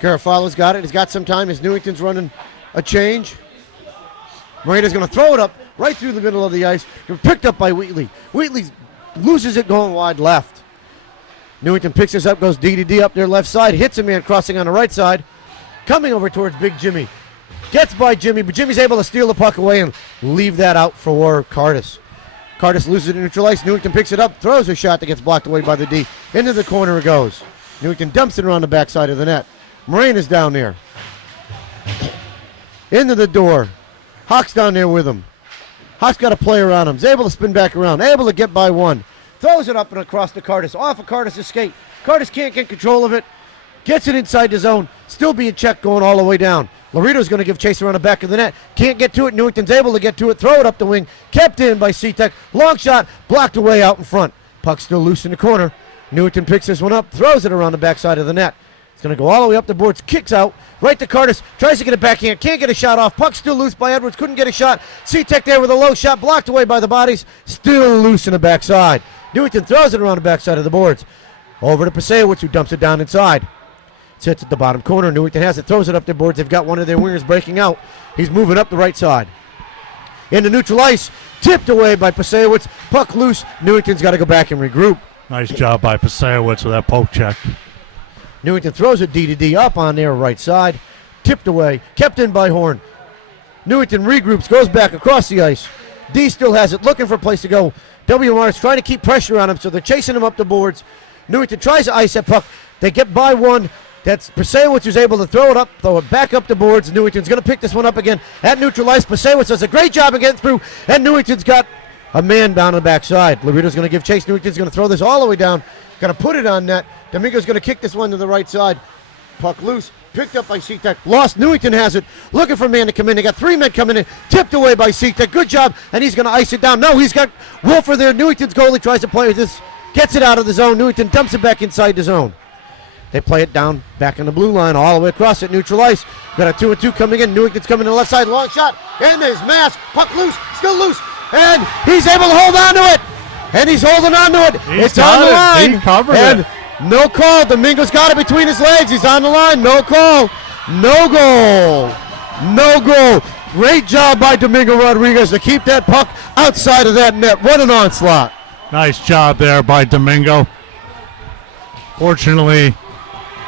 Garofalo's got it. He's got some time as Newington's running a change. Morena's going to throw it up right through the middle of the ice. Picked up by Wheatley. Wheatley loses it going wide left. Newington picks this up, goes D-to-D up their left side, hits a man crossing on the right side, coming over towards Big Jimmy. Gets by Jimmy, but Jimmy's able to steal the puck away and leave that out for Cardis. Cardis loses it in neutral ice. Newington picks it up, throws a shot that gets blocked away by the D. Into the corner it goes. Newington dumps it around the backside of the net. Morena's down there. Into the door. Hawk's down there with him. Hawk's got a player on him. He's able to spin back around. Able to get by one. Throws it up and across to Cardis. Off of Cardis' skate. Cardis can't get control of it. Gets it inside the zone. Still being checked going all the way down. Laredo's going to give chase around the back of the net. Can't get to it. Newington's able to get to it. Throw it up the wing. Kept in by C-Tech. Long shot. Blocked away out in front. Puck still loose in the corner. Newington picks this one up. Throws it around the backside of the net. It's going to go all the way up the boards. Kicks out. Right to Cardis. Tries to get it backhand. Can't get a shot off. Puck still loose by Edwards. Couldn't get a shot. C-Tech there with a low shot. Blocked away by the bodies. Still loose in the backside. Newington throws it around the backside of the boards. Over to Pasewicz, who dumps it down inside. Sits at the bottom corner. Newington has it. Throws it up the boards. They've got one of their wingers breaking out. He's moving up the right side. Into neutral ice. Tipped away by Pasewicz. Puck loose. Newington's got to go back and regroup. Nice job by Pasewicz with that poke check. Newington throws it D-to-D up on their right side. Tipped away. Kept in by Horn. Newington regroups. Goes back across the ice. D still has it. Looking for a place to go. WMR is trying to keep pressure on him, so they're chasing him up the boards. Newington tries to ice that puck. They get by one. That's Pasewicz who's able to throw it up, throw it back up the boards. Newington's going to pick this one up again at neutral ice. Pasewicz does a great job of getting through, and Newington's got a man down on the backside. Laredo's going to give chase. Newington's going to throw this all the way down. Going to put it on net. Domingo's going to kick this one to the right side. Puck loose. Picked up by C-Tech. Lost. Newington has it. Looking for a man to come in. They got three men coming in. Tipped away by C-Tech. Good job. And he's going to ice it down. No, he's got Wolfer there. Newington's goalie tries to play this. Gets it out of the zone. Newington dumps it back inside the zone. They play it down back on the blue line all the way across at neutral ice. Got a 2-2 coming in. Newington's coming to the left side. Long shot. And there's Mask. Puck loose. Still loose. And he's able to hold on to it. And he's holding on to it. It's on the line. He covered and it. No call. Domingo's got it between his legs. He's on the line. No call. No goal. No goal. Great job by Domingo Rodriguez to keep that puck outside of that net. What an onslaught. Nice job there by Domingo. Fortunately,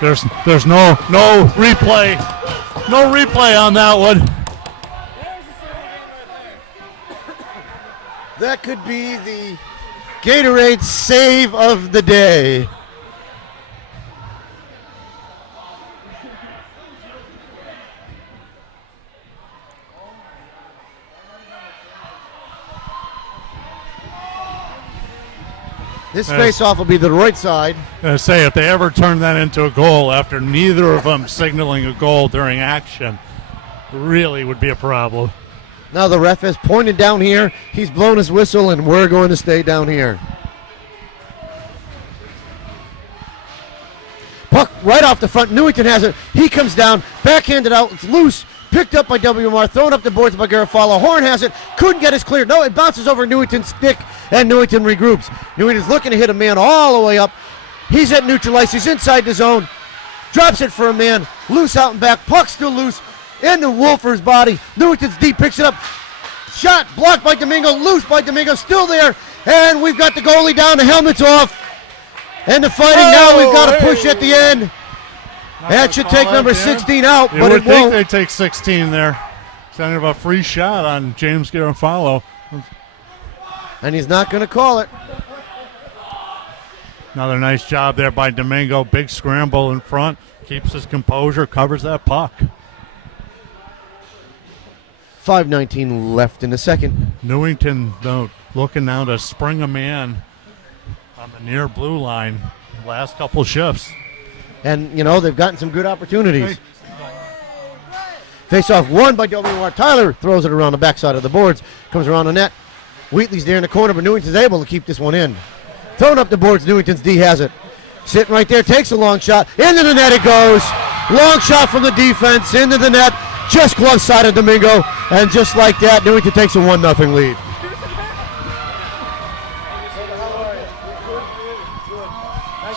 there's no replay. No replay on that one. That could be the Gatorade save of the day. This face-off will be the right side. I say, if they ever turn that into a goal after neither of them signaling a goal during action, really would be a problem. Now the ref has pointed down here. He's blown his whistle, and we're going to stay down here. Puck right off the front. Newington has it. He comes down, backhanded out. It's loose. Picked up by WMR, thrown up the boards by Garofalo. Horn has it, couldn't get us clear. No, it bounces over Newington's stick, and Newington regroups. Newington's looking to hit a man all the way up. He's at neutral ice. He's inside the zone. Drops it for a man. Loose out and back. Puck still loose. Into Wolfer's body. Newington's deep, picks it up. Shot blocked by Domingo. Loose by Domingo. Still there. And we've got the goalie down. The helmet's off. And the fighting now. We've got to push at the end. That should take number 16 out, but it won't. They take 16 there. Sounding of a free shot on James Garofalo. And he's not going to call it. Another nice job there by Domingo. Big scramble in front. Keeps his composure, covers that puck. 5:19 left in the second. Newington, though, looking now to spring a man on the near blue line last couple shifts. And, they've gotten some good opportunities. Face-off won by WMR. Tyler throws it around the backside of the boards. Comes around the net. Wheatley's there in the corner, but Newington's able to keep this one in. Throwing up the boards, Newington's D has it. Sitting right there, takes a long shot. Into the net it goes. Long shot from the defense, into the net. Just glove side of Domingo. And just like that, Newington takes a 1-0 lead.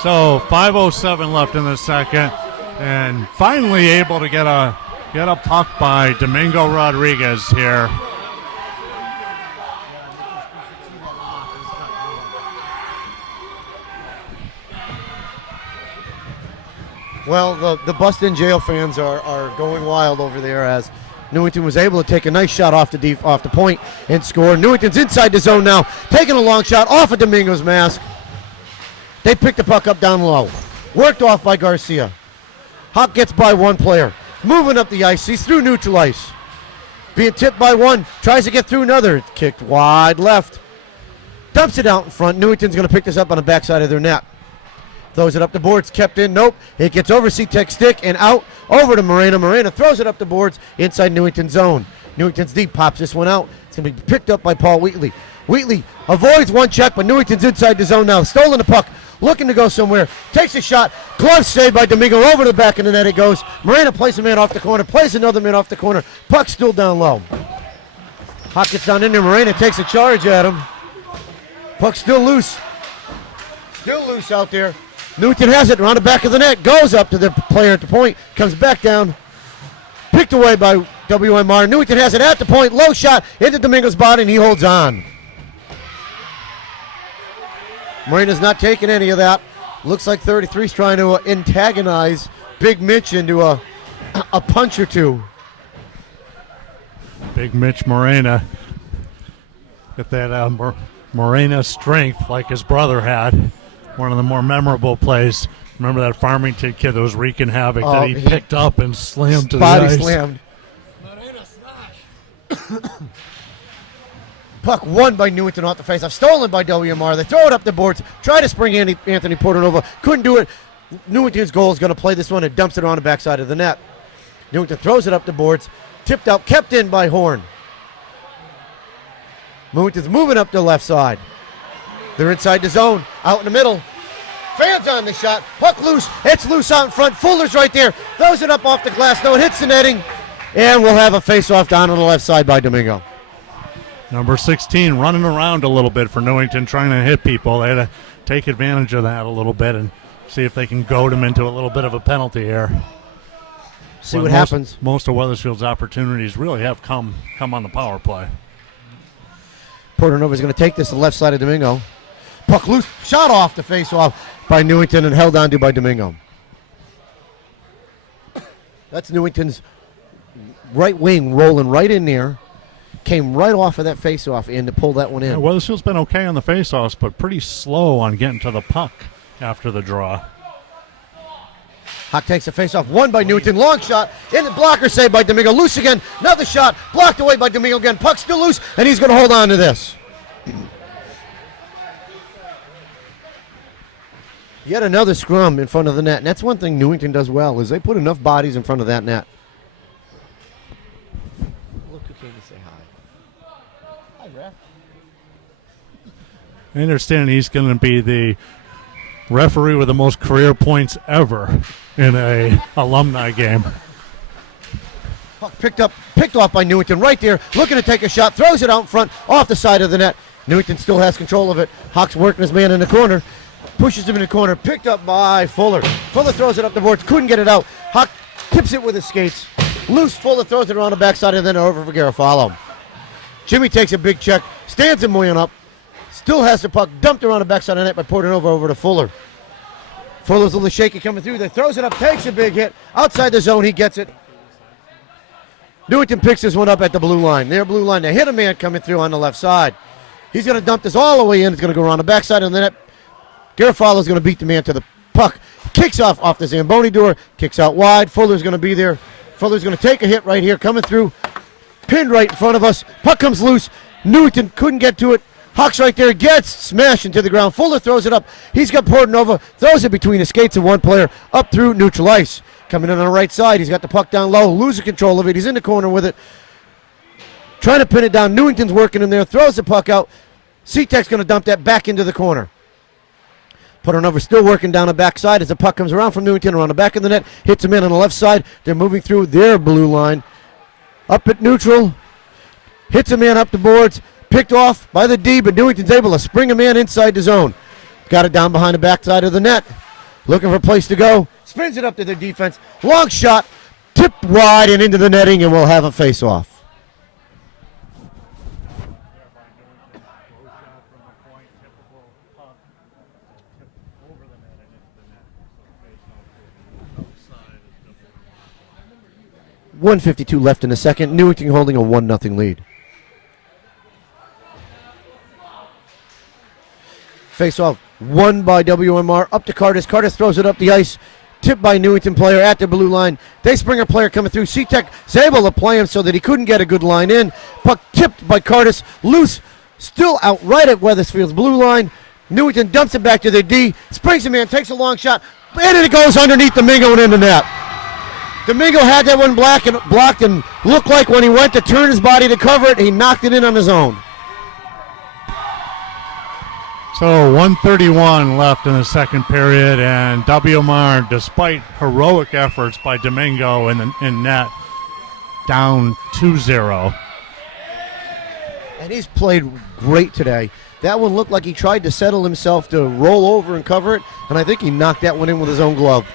So 5:07 left in the second, and finally able to get a puck by Domingo Rodriguez here. Well, the Bustin Jail fans are going wild over there as Newington was able to take a nice shot off the point and score. Newington's inside the zone now, taking a long shot off of Domingo's mask. They pick the puck up down low. Worked off by Garcia. Hawk gets by one player. Moving up the ice. He's through neutral ice. Being tipped by one. Tries to get through another. Kicked wide left. Dumps it out in front. Newington's going to pick this up on the backside of their net. Throws it up the boards. Kept in. Nope. It gets over C-Tech stick and out. Over to Morena. Morena throws it up the boards inside Newington zone. Newington's deep pops this one out. It's going to be picked up by Paul Wheatley. Wheatley avoids one check, but Newington's inside the zone now. Stolen the puck. Looking to go somewhere. Takes a shot. Glove saved by Domingo. Over the back of the net it goes. Morena plays a man off the corner. Plays another man off the corner. Puck still down low. Hawk gets down in there. Morena takes a charge at him. Puck still loose. Still loose out there. Newington has it around the back of the net. Goes up to the player at the point. Comes back down. Picked away by WMR. Newington has it at the point. Low shot into Domingo's body, and he holds on. Morena's not taking any of that. Looks like 33's trying to antagonize Big Mitch into a punch or two. Big Mitch Morena. Get that Morena strength like his brother had. One of the more memorable plays. Remember that Farmington kid that was wreaking havoc that he picked up and slammed to the ice? Body slammed. Puck won by Newington off the faceoff. Stolen by WMR. They throw it up the boards. Try to spring Anthony Portanova. Couldn't do it. Newington's goal is going to play this one and dumps it on the backside of the net. Newington throws it up the boards. Tipped out. Kept in by Horn. Newington's moving up the left side. They're inside the zone. Out in the middle. Fans on the shot. Puck loose. It's loose out in front. Fuller's right there. Throws it up off the glass. No, it hits the netting. And we'll have a face-off down on the left side by Domingo. Number 16 running around a little bit for Newington, trying to hit people. They had to take advantage of that a little bit and see if they can goad them into a little bit of a penalty here. See what happens. Most of Weathersfield's opportunities really have come on the power play. Portanova's going to take this to the left side of Domingo. Puck loose. Shot off the face-off by Newington and held on to by Domingo. That's Newington's right wing rolling right in there. Came right off of that face-off and to pull that one in. Yeah, Weathersfield's been okay on the face-offs, but pretty slow on getting to the puck after the draw. Hawk takes a face-off. Won by Newington. Long shot. In the blocker saved by Domingo. Loose again. Another shot. Blocked away by Domingo again. Puck still loose, and he's going to hold on to this. Yet another scrum in front of the net. And that's one thing Newington does well, is they put enough bodies in front of that net. Look who came to say hi. Hi, ref. I understand he's going to be the referee with the most career points ever in a alumni game. Puck picked off by Newington right there, looking to take a shot, throws it out in front, off the side of the net. Newington still has control of it. Hawk's working his man in the corner, pushes him in the corner, picked up by Fuller. Fuller throws it up the boards, couldn't get it out. Hawk tips it with his skates. Loose, Fuller throws it around the backside and then over for Garofalo. Jimmy takes a big check, stands him way on up, still has the puck, dumped around the backside of the net by Portanova over to Fuller. Fuller's a little shaky coming through there, throws it up, takes a big hit. Outside the zone, he gets it. Newington picks this one up at the blue line. Their blue line, they hit a man coming through on the left side. He's going to dump this all the way in. It's going to go around the backside of the net. Garofalo's going to beat the man to the puck. Kicks off the Zamboni door, kicks out wide. Fuller's going to be there. Fuller's going to take a hit right here, coming through. pinned right in front of us. Puck comes loose. Newington couldn't get to it. Hawks right there, gets smashed into the ground. Fuller throws it up. He's got Portanova, throws it between the skates of one player up through neutral ice. Coming in on the right side, he's got the puck down low, losing control of it. He's in the corner with it. Trying to pin it down. Newington's working in there, throws the puck out. C-Tech's going to dump that back into the corner. Portanova still working down the backside as the puck comes around from Newington around the back of the net, hits him in on the left side. They're moving through their blue line. Up at neutral, hits a man up the boards. Picked off by the D, but Newington's able to spring a man inside the zone. Got it down behind the backside of the net. Looking for a place to go. Spins it up to the defense. Long shot. Tipped wide and into the netting, and we'll have a face-off. .152 left in the second. Newington holding a 1-0 lead. Face-off won by WMR. Up to Cardis. Cardis throws it up the ice. Tipped by Newington player at the blue line. Dayspringer player coming through. C-Tech is able to play him so that he couldn't get a good line in. Puck tipped by Cardis. Loose. Still out right at Weathersfield's blue line. Newington dumps it back to the D. Springs a man. Takes a long shot. And it goes underneath Domingo and in the net. Domingo had that one blocked and looked like when he went to turn his body to cover it, he knocked it in on his own. So 1:31 left in the second period, and WMR, despite heroic efforts by Domingo in net, down 2-0. And he's played great today. That one looked like he tried to settle himself to roll over and cover it, and I think he knocked that one in with his own glove.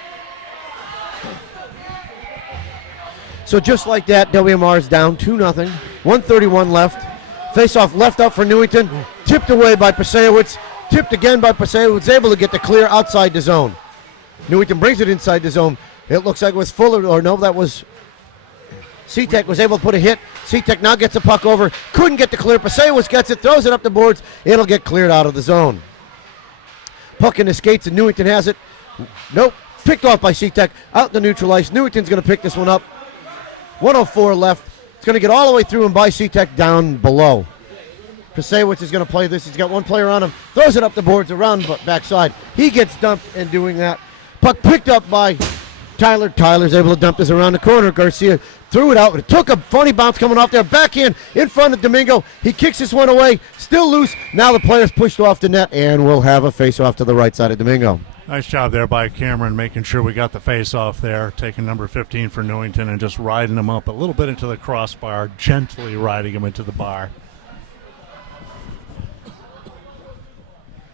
So just like that, WMR is down 2-0. 1:31 left. Face-off left up for Newington. Tipped away by Pasewicz. Tipped again by Pasewicz. Able to get the clear outside the zone. Newington brings it inside the zone. It looks like it was Fuller, or no, that was C-Tech was able to put a hit. C-Tech now gets the puck over. Couldn't get the clear. Pasewicz gets it, throws it up the boards. It'll get cleared out of the zone. Puck in the skates, and Newington has it. Nope. Picked off by C-Tech. Out the neutral ice. Newington's going to pick this one up. 1:04 left. It's going to get all the way through and by C-Tech down below. Pasewicz is going to play this. He's got one player on him. Throws it up the boards around backside. He gets dumped in doing that. Puck picked up by Tyler. Tyler's able to dump this around the corner. Garcia threw it out. It took a funny bounce coming off there. Backhand in front of Domingo. He kicks this one away. Still loose. Now the player's pushed off the net, and we'll have a face-off to the right side of Domingo. Nice job there by Cameron, making sure we got the face-off there, taking number 15 for Newington and just riding him up a little bit into the crossbar, gently riding him into the bar.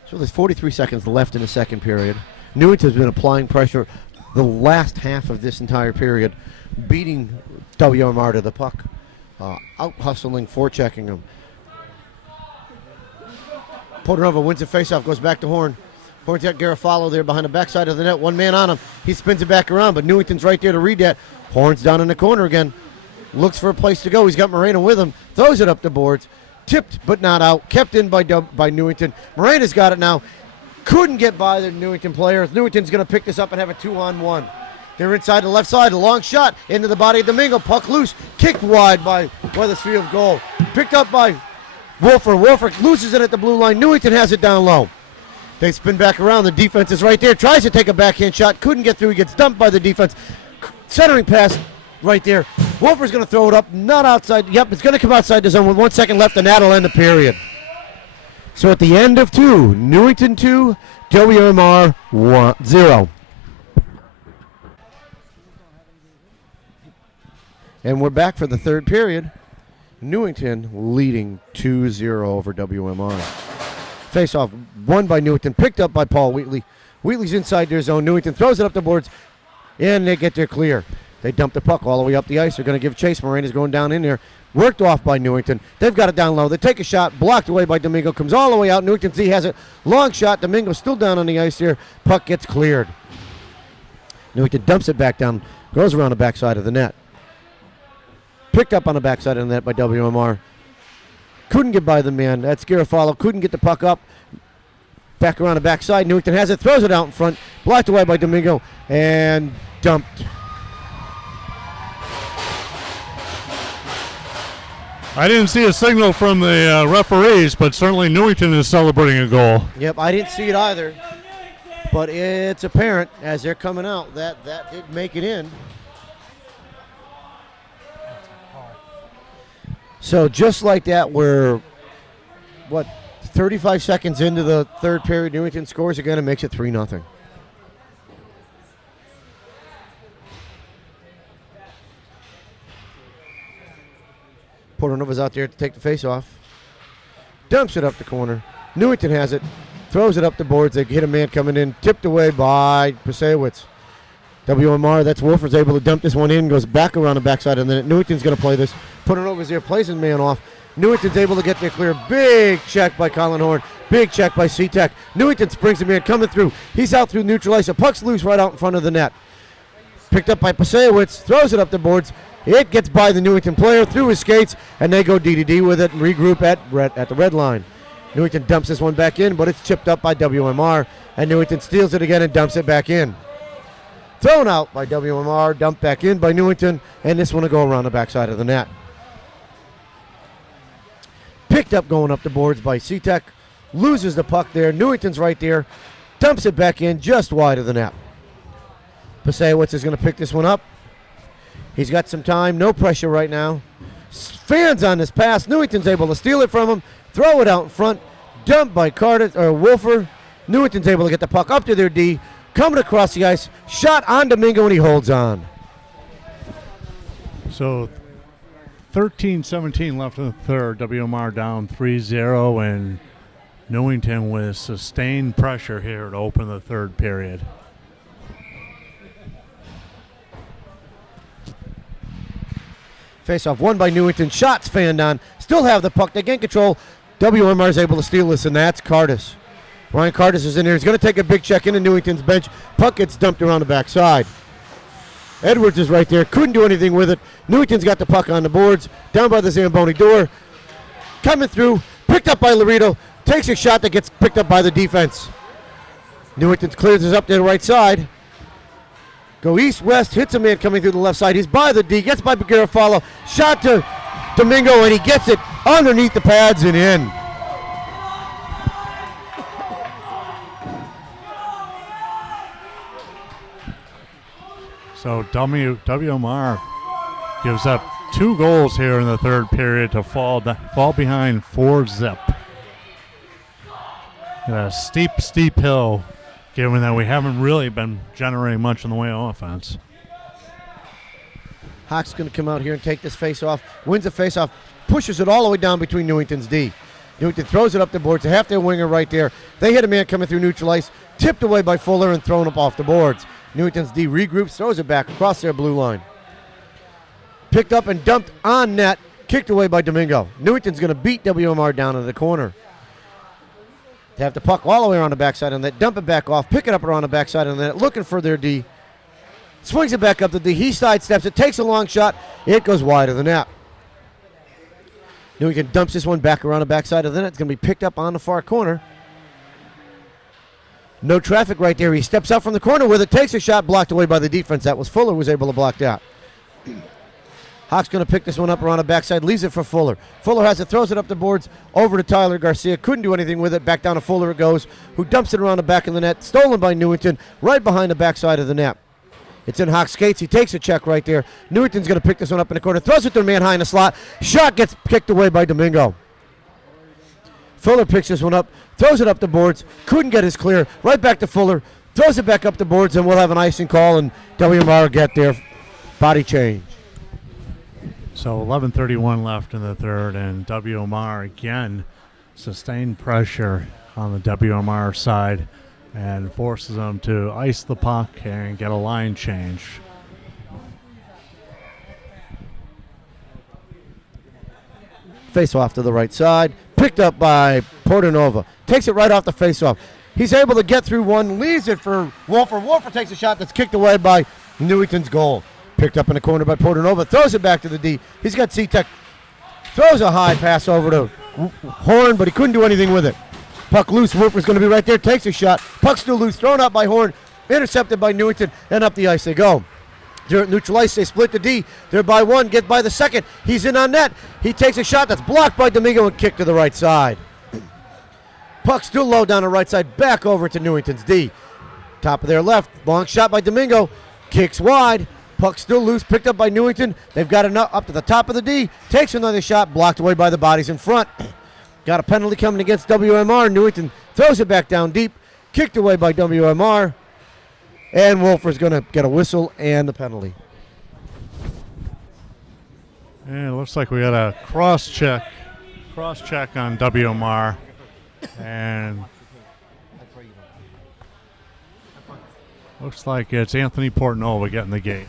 So there's 43 seconds left in the second period. Newington's been applying pressure the last half of this entire period, beating WMR to the puck, out-hustling, forechecking him. Portanova wins the faceoff, goes back to Horn. Horn's got Garofalo there behind the backside of the net. One man on him. He spins it back around, but Newington's right there to read that. Horn's down in the corner again. Looks for a place to go. He's got Moreno with him. Throws it up the boards. Tipped but not out. Kept in by Newington. Morena's got it now. Couldn't get by the Newington players. Newington's going to pick this up and have a 2-on-1. They're inside the left side. A long shot into the body of Domingo. Puck loose. Kicked wide by Weathersfield goal. Picked up by Wolfer. Wolfer loses it at the blue line. Newington has it down low. They spin back around. The defense is right there. Tries to take a backhand shot. Couldn't get through. He gets dumped by the defense. Centering pass right there. Wolfer's going to throw it up. Not outside. Yep, it's going to come outside the zone with 1 second left, and that'll end the period. So at the end of 2, Newington 2, WMR 0. And we're back for the third period. Newington leading 2-0 over WMR. Face-off won by Newington, picked up by Paul Wheatley. Wheatley's inside their zone. Newington throws it up the boards, and they get their clear. They dump the puck all the way up the ice. They're going to give chase. Morena's going down in there. Worked off by Newington. They've got it down low. They take a shot. Blocked away by Domingo. Comes all the way out. Newington Z has it. Long shot. Domingo still down on the ice here. Puck gets cleared. Newington dumps it back down. Goes around the backside of the net. Picked up on the backside of the net by WMR. Couldn't get by the man. That's Garofalo. Couldn't get the puck up. Back around the backside. Newington has it. Throws it out in front. Blocked away by Domingo. And dumped. I didn't see a signal from the referees, but certainly Newington is celebrating a goal. Yep, I didn't see it either. But it's apparent as they're coming out that did make it in. So just like that, we're, 35 seconds into the third period, Newington scores again and makes it 3-0. Porternova's out there to take the face-off. Dumps it up the corner. Newington has it. Throws it up the boards. They hit a man coming in. Tipped away by Pasewicz. WMR, that's Wolfer's able to dump this one in. Goes back around the backside, and then Newington's going to play this. Porternova's there, plays his man off. Newington's able to get there clear. Big check by Colin Horn. Big check by C-Tech. Newington springs the man coming through. He's out through neutral ice. The puck's loose right out in front of the net. Picked up by Pasewicz. Throws it up the boards. It gets by the Newington player through his skates, and they go D-to-D with it and regroup at the red line. Newington dumps this one back in, but it's chipped up by WMR, and Newington steals it again and dumps it back in. Thrown out by WMR, dumped back in by Newington, and this one will go around the backside of the net. Picked up going up the boards by C-Tech, loses the puck there. Newington's right there, dumps it back in just wide of the net. Pasewicz is going to pick this one up. He's got some time, no pressure right now. Fans on this pass. Newington's able to steal it from him, throw it out in front, dumped by Wolfer. Newington's able to get the puck up to their D, coming across the ice, shot on Domingo, and he holds on. So 13-17 left in the third. WMR down 3-0, and Newington with sustained pressure here to open the third period. Face-off won by Newington. Shots fanned on. Still have the puck. They gain control. WMR is able to steal this, and that's Cardis. Ryan Cardis is in there. He's going to take a big check into Newington's bench. Puck gets dumped around the backside. Edwards is right there. Couldn't do anything with it. Newington's got the puck on the boards. Down by the Zamboni door. Coming through. Picked up by Laredo. Takes a shot that gets picked up by the defense. Newington clears this up to the right side. Go east-west, hits a man coming through the left side. He's by the D, gets by Garofalo. Shot to Domingo, and he gets it underneath the pads and in. So WMR gives up 2 goals here in the third period to fall behind 4-0. A steep hill, given that we haven't really been generating much in the way of offense. Hawk's going to come out here and take this face-off. Wins the face-off. Pushes it all the way down between Newington's D. Newington throws it up the boards. They have their winger right there. They hit a man coming through neutral ice. Tipped away by Fuller and thrown up off the boards. Newington's D regroups, throws it back across their blue line. Picked up and dumped on net. Kicked away by Domingo. Newington's going to beat WMR down in the corner. They have the puck all the way around the backside and that dump it back off, pick it up around the backside and then looking for their D. Swings it back up to D. He sidesteps it, takes a long shot. It goes wide of the net. Newington dumps this one back around the backside of the net. It's going to be picked up on the far corner. No traffic right there. He steps out from the corner with it, takes a shot, blocked away by the defense. That was Fuller was able to block that. Hawk's going to pick this one up around the backside, leaves it for Fuller. Fuller has it, throws it up the boards, over to Tyler Garcia. Couldn't do anything with it. Back down to Fuller it goes, who dumps it around the back of the net. Stolen by Newington, right behind the backside of the net. It's in Hawk's skates. He takes a check right there. Newington's going to pick this one up in the corner, throws it to the man high in the slot. Shot gets kicked away by Domingo. Fuller picks this one up, throws it up the boards. Couldn't get his clear. Right back to Fuller. Throws it back up the boards, and we'll have an icing call, and WMR get their body change. So 11:31 left in the third, and WMR again sustained pressure on the WMR side and forces them to ice the puck and get a line change. Face off to the right side. Picked up by Portanova. Takes it right off the face off. He's able to get through one, leaves it for Wolfer. Wolfer takes a shot that's kicked away by Newington's goal. Picked up in the corner by Portanova. Throws it back to the D. He's got C-Tech. Throws a high pass over to Horn, but he couldn't do anything with it. Puck loose. Wolfer's going to be right there. Takes a shot. Puck still loose. Thrown out by Horn. Intercepted by Newington. And up the ice they go. They're at neutral ice. They split the D. They're by one. Get by the second. He's in on net. He takes a shot that's blocked by Domingo and kicked to the right side. Puck still low down the right side. Back over to Newington's D. Top of their left. Long shot by Domingo. Kicks wide. Puck still loose. Picked up by Newington. They've got it up to the top of the D. Takes another shot. Blocked away by the bodies in front. Got a penalty coming against WMR. Newington throws it back down deep. Kicked away by WMR. And Wolfer's going to get a whistle and a penalty. And it looks like we got a cross check on WMR. And looks like it's Anthony Portnola getting the gate.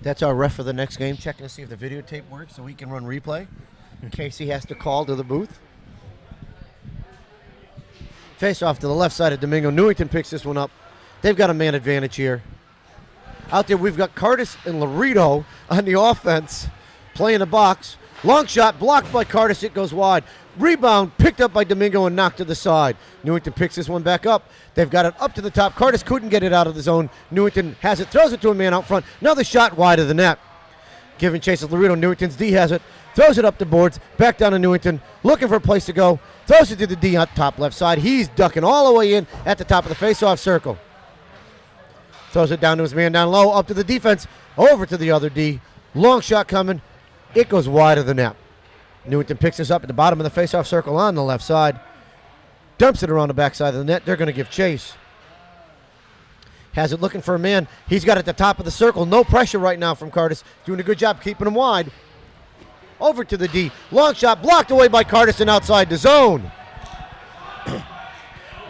That's our ref for the next game, checking to see if the videotape works so we can run replay in case he has to call to the booth. Face off to the left side of Domingo. Newington picks this one up. They've got a man advantage here. Out there, we've got Curtis and Laredo on the offense playing the box. Long shot, blocked by Curtis. It goes wide. Rebound, picked up by Domingo and knocked to the side. Newington picks this one back up. They've got it up to the top. Curtis couldn't get it out of the zone. Newington has it, throws it to a man out front. Another shot wide of the net. Giving chase of Laredo. Newington's D has it. Throws it up the boards. Back down to Newington. Looking for a place to go. Throws it to the D on top left side. He's ducking all the way in at the top of the face-off circle. Throws it down to his man down low. Up to the defense. Over to the other D. Long shot coming. It goes wide of the net. Newington picks this up at the bottom of the face-off circle on the left side. Dumps it around the backside of the net. They're going to give chase. Has it looking for a man. He's got it at the top of the circle. No pressure right now from Curtis. Doing a good job keeping him wide. Over to the D. Long shot blocked away by Curtis and outside the zone.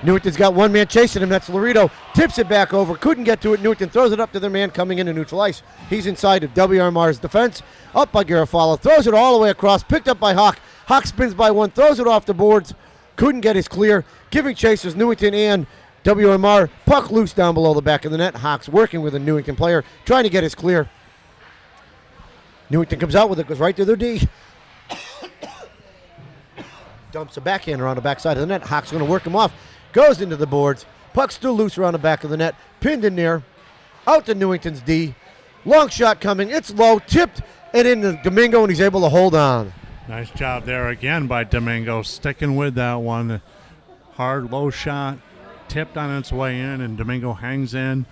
Newington's got one man chasing him. That's Laredo. Tips it back over. Couldn't get to it. Newington throws it up to their man coming into neutral ice. He's inside of WMR's defense. Up by Garofalo. Throws it all the way across. Picked up by Hawk. Hawk spins by one. Throws it off the boards. Couldn't get his clear. Giving chasers Newington and WMR. Puck loose down below the back of the net. Hawk's working with a Newington player. Trying to get his clear. Newington comes out with it. Goes right to their D. Dumps a backhand around the backside of the net. Hawk's going to work him off. Goes into the boards. Puck still loose around the back of the net. Pinned in there. Out to Newington's D. Long shot coming. It's low. Tipped and into Domingo, and he's able to hold on. Nice job there again by Domingo. Sticking with that one. Hard, low shot. Tipped on its way in, and Domingo hangs in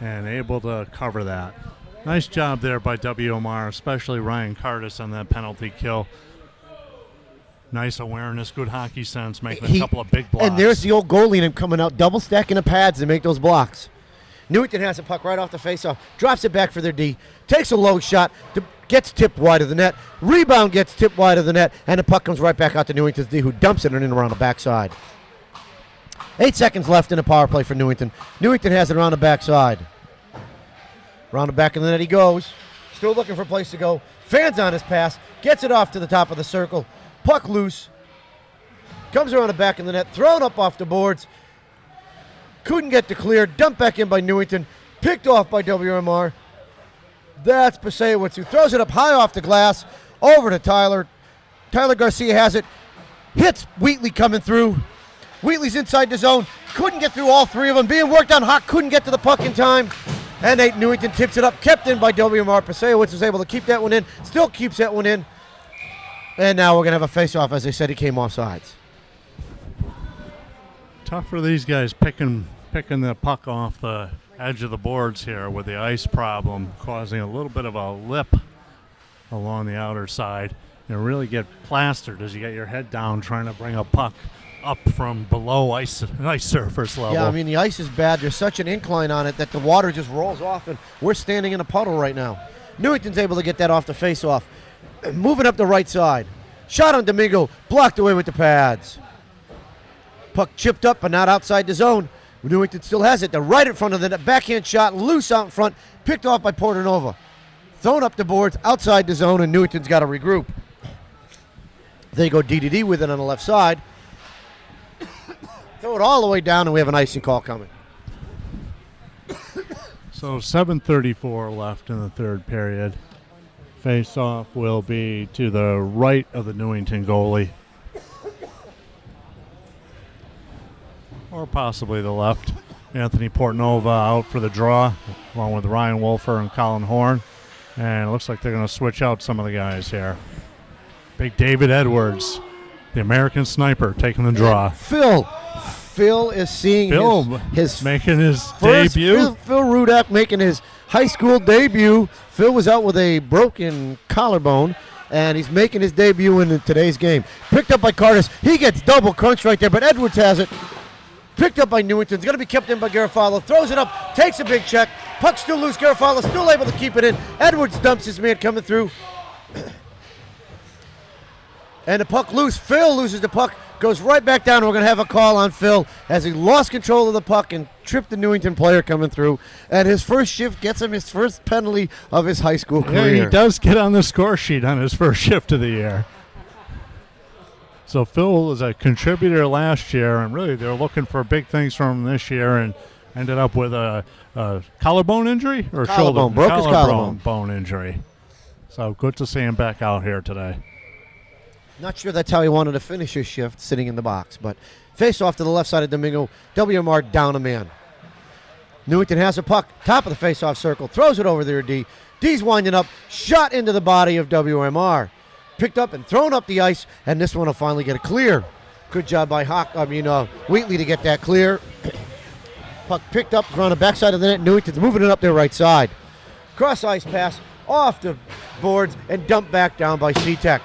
and able to cover that. Nice job there by WMR, especially Ryan Curtis on that penalty kill. Nice awareness, good hockey sense, making a couple of big blocks. And there's the old goalie in him coming out, double stacking the pads to make those blocks. Newington has a puck right off the faceoff, drops it back for their D, takes a low shot, gets tipped wide of the net, rebound gets tipped wide of the net, and the puck comes right back out to Newington's D, who dumps it in and around the backside. 8 seconds left in the power play for Newington. Newington has it around the backside. Around the back of the net he goes, still looking for a place to go. Fans on his pass, gets it off to the top of the circle. Puck loose, comes around the back of the net, thrown up off the boards. Couldn't get to clear, dumped back in by Newington, picked off by WMR. That's Pasewicz, who throws it up high off the glass, over to Tyler. Tyler Garcia has it, hits Wheatley coming through. Wheatley's inside the zone, couldn't get through all three of them. Being worked on, Hawk couldn't get to the puck in time. And Newington tips it up, kept in by WMR. Pasewicz was able to keep that one in, still keeps that one in. And now we're going to have a face-off. As they said, he came off sides. Tough for these guys picking the puck off the edge of the boards here with the ice problem, causing a little bit of a lip along the outer side. You really get plastered as you get your head down trying to bring a puck up from below ice surface level. Yeah, I mean, the ice is bad. There's such an incline on it that the water just rolls off, and we're standing in a puddle right now. Newington's able to get that off the face-off. Moving up the right side. Shot on Domingo. Blocked away with the pads. Puck chipped up but not outside the zone. Newington still has it. They're right in front of the net. Backhand shot. Loose out in front. Picked off by Portanova. Thrown up the boards. Outside the zone, and Newington's got to regroup. They go D-to-D with it on the left side. Throw it all the way down, and we have an icing call coming. So 7:34 left in the third period. Face-off will be to the right of the Newington goalie. Or possibly the left. Anthony Portnova out for the draw, along with Ryan Wolfer and Colin Horn. And it looks like they're going to switch out some of the guys here. Big David Edwards, the American sniper, taking the draw. Phil is seeing his making his debut. Phil Rudak making his high school debut. Phil was out with a broken collarbone, and he's making his debut in today's game. Picked up by Cardis. He gets double crunched right there, but Edwards has it. Picked up by Newington. It's going to be kept in by Garofalo. Throws it up. Takes a big check. Puck still loose. Garofalo still able to keep it in. Edwards dumps his man coming through. And the puck loose. Phil loses the puck. Goes right back down. We're going to have a call on Phil as he lost control of the puck and tripped the Newington player coming through. And his first shift gets him his first penalty of his high school career. Yeah, he does get on the score sheet on his first shift of the year. So Phil was a contributor last year, and really they're looking for big things from him this year, and ended up with a collarbone injury or collarbone. shoulder? Broke his collarbone. Bone injury. So good to see him back out here today. Not sure that's how he wanted to finish his shift, sitting in the box. But face off to the left side of Domingo. WMR down a man. Newington has a puck, top of the face-off circle, throws it over there to D. D's winding up, shot into the body of WMR. Picked up and thrown up the ice, and this one will finally get a clear. Good job by Wheatley to get that clear. Puck picked up around the backside of the net. Newington's moving it up their right side. Cross ice pass off the boards and dumped back down by C-Tech.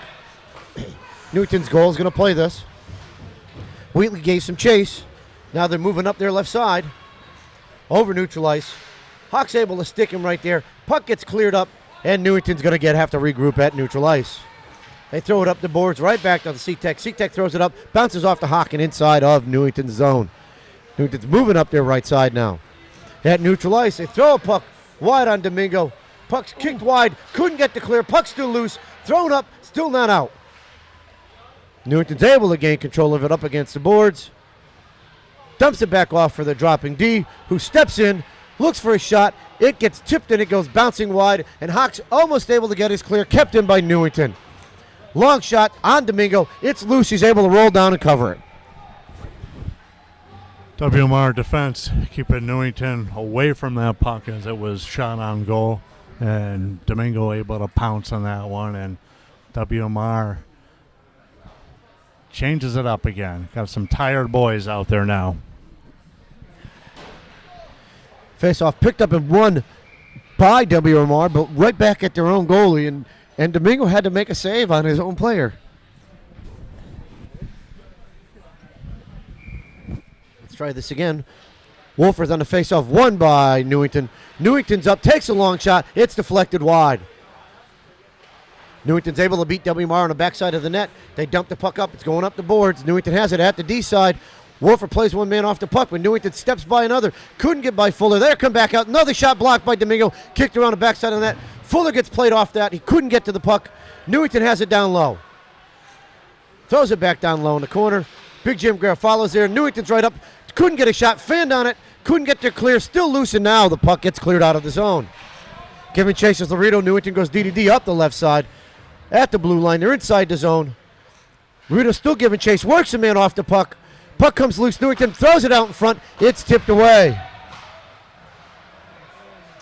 Newington's goal is going to play this. Wheatley gave some chase. Now they're moving up their left side. Over neutral ice. Hawk's able to stick him right there. Puck gets cleared up, and Newington's going to have to regroup at neutral ice. They throw it up the boards right back to the C-Tech. C-Tech throws it up, bounces off the Hawk and inside of Newington's zone. Newington's moving up their right side now. At neutral ice, they throw a puck wide on Domingo. Puck's kicked wide, couldn't get the clear. Puck still loose, thrown up, still not out. Newington's able to gain control of it up against the boards. Dumps it back off for the dropping D, who steps in, looks for a shot. It gets tipped and it goes bouncing wide, and Hawk's almost able to get his clear, kept in by Newington. Long shot on Domingo. It's loose. He's able to roll down and cover it. WMR defense keeping Newington away from that puck as it was shot on goal. And Domingo able to pounce on that one. And WMR changes it up again. Got some tired boys out there now. Face-off picked up and won by WMR, but right back at their own goalie. And Domingo had to make a save on his own player. Let's try this again. Wolfer's on the face-off, won by Newington. Newington's up, takes a long shot. It's deflected wide. Newington's able to beat WMR on the backside of the net. They dump the puck up. It's going up the boards. Newington has it at the D side. Wolfer plays one man off the puck when Newington steps by another. Couldn't get by Fuller. There, come back out. Another shot blocked by Domingo. Kicked around the backside of the net. Fuller gets played off that. He couldn't get to the puck. Newington has it down low. Throws it back down low in the corner. Big Jim Graf follows there. Newington's right up. Couldn't get a shot. Fanned on it. Couldn't get there clear. Still loose, and now the puck gets cleared out of the zone. Giving chase as Laredo. Newington goes D-to-D up the left side. At the blue line. They're inside the zone. Laredo still giving chase. Works a man off the puck. Puck comes loose. Newington throws it out in front. It's tipped away.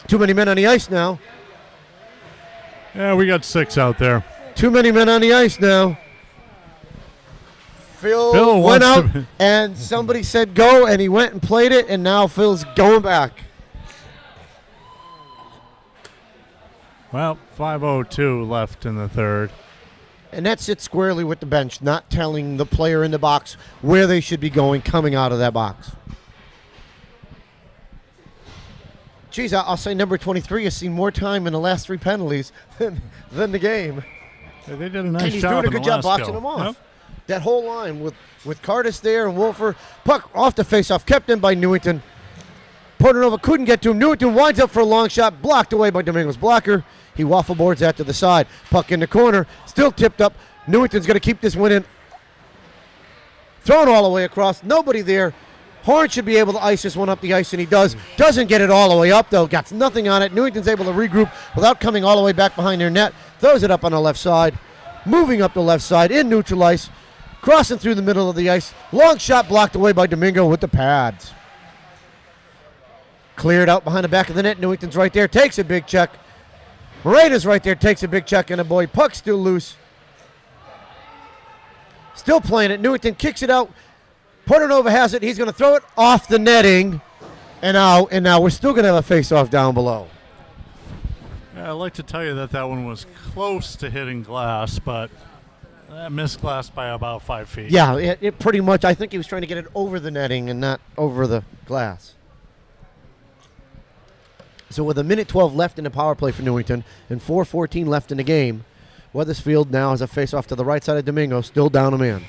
Too many men on the ice now. Yeah, we got 6 out there. Too many men on the ice now. Phil went out, and somebody said go, and he went and played it, and now Phil's going back. Well, 5:02 left in the third. And that sits squarely with the bench, not telling the player in the box where they should be going coming out of that box. Geez, I'll say number 23 has seen more time in the last 3 penalties than the game. Yeah, they did a nice job. And he's doing a good job boxing them off. Yep. That whole line with Cardis there and Wolfer. Puck off the faceoff, kept in by Newington. Portnova couldn't get to him. Newington winds up for a long shot, blocked away by Domingo's blocker. He waffle boards that to the side. Puck in the corner, still tipped up. Newington's going to keep this one in. Thrown all the way across, nobody there. Horn should be able to ice this one up the ice, and he does. Doesn't get it all the way up, though. Got nothing on it. Newington's able to regroup without coming all the way back behind their net. Throws it up on the left side. Moving up the left side in neutral ice. Crossing through the middle of the ice. Long shot blocked away by Domingo with the pads. Cleared out behind the back of the net. Newington's right there, takes a big check. Morena's right there, takes a big check, and a boy, puck still loose. Still playing it. Newington kicks it out. Portanova has it. He's going to throw it off the netting and out. And now we're still going to have a face-off down below. Yeah, I'd like to tell you that one was close to hitting glass, but missed glass by about 5 feet. Yeah, it pretty much, I think he was trying to get it over the netting and not over the glass. So with 1:12 left in the power play for Newington and 4:14 left in the game, Weathersfield now has a face-off to the right side of Domingo, still down a man.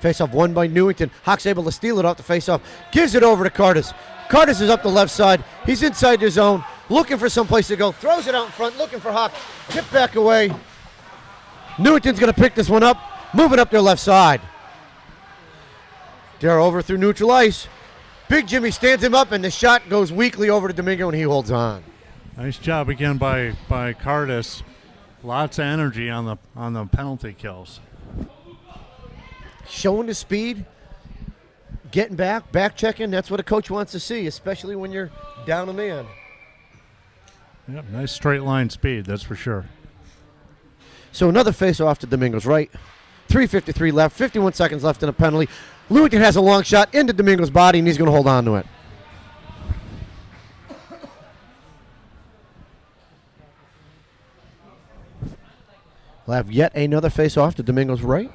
Face-off won by Newington. Hawk's able to steal it off the face-off. Gives it over to Cardis. Cardis is up the left side. He's inside the zone, looking for some place to go. Throws it out in front, looking for Hawk. Tip back away. Newington's going to pick this one up, moving up their left side. They're over through neutral ice. Big Jimmy stands him up, and the shot goes weakly over to Domingo, and he holds on. Nice job again by Cardis. Lots of energy on the penalty kills. Showing the speed, getting back checking. That's what a coach wants to see, especially when you're down a man. Yep, nice straight line speed, that's for sure. So another face-off to Domingo's right. 3:53 left, 51 seconds left in a penalty. Newington has a long shot into Domingo's body, and he's going to hold on to it. We'll have yet another face-off to Domingo's right.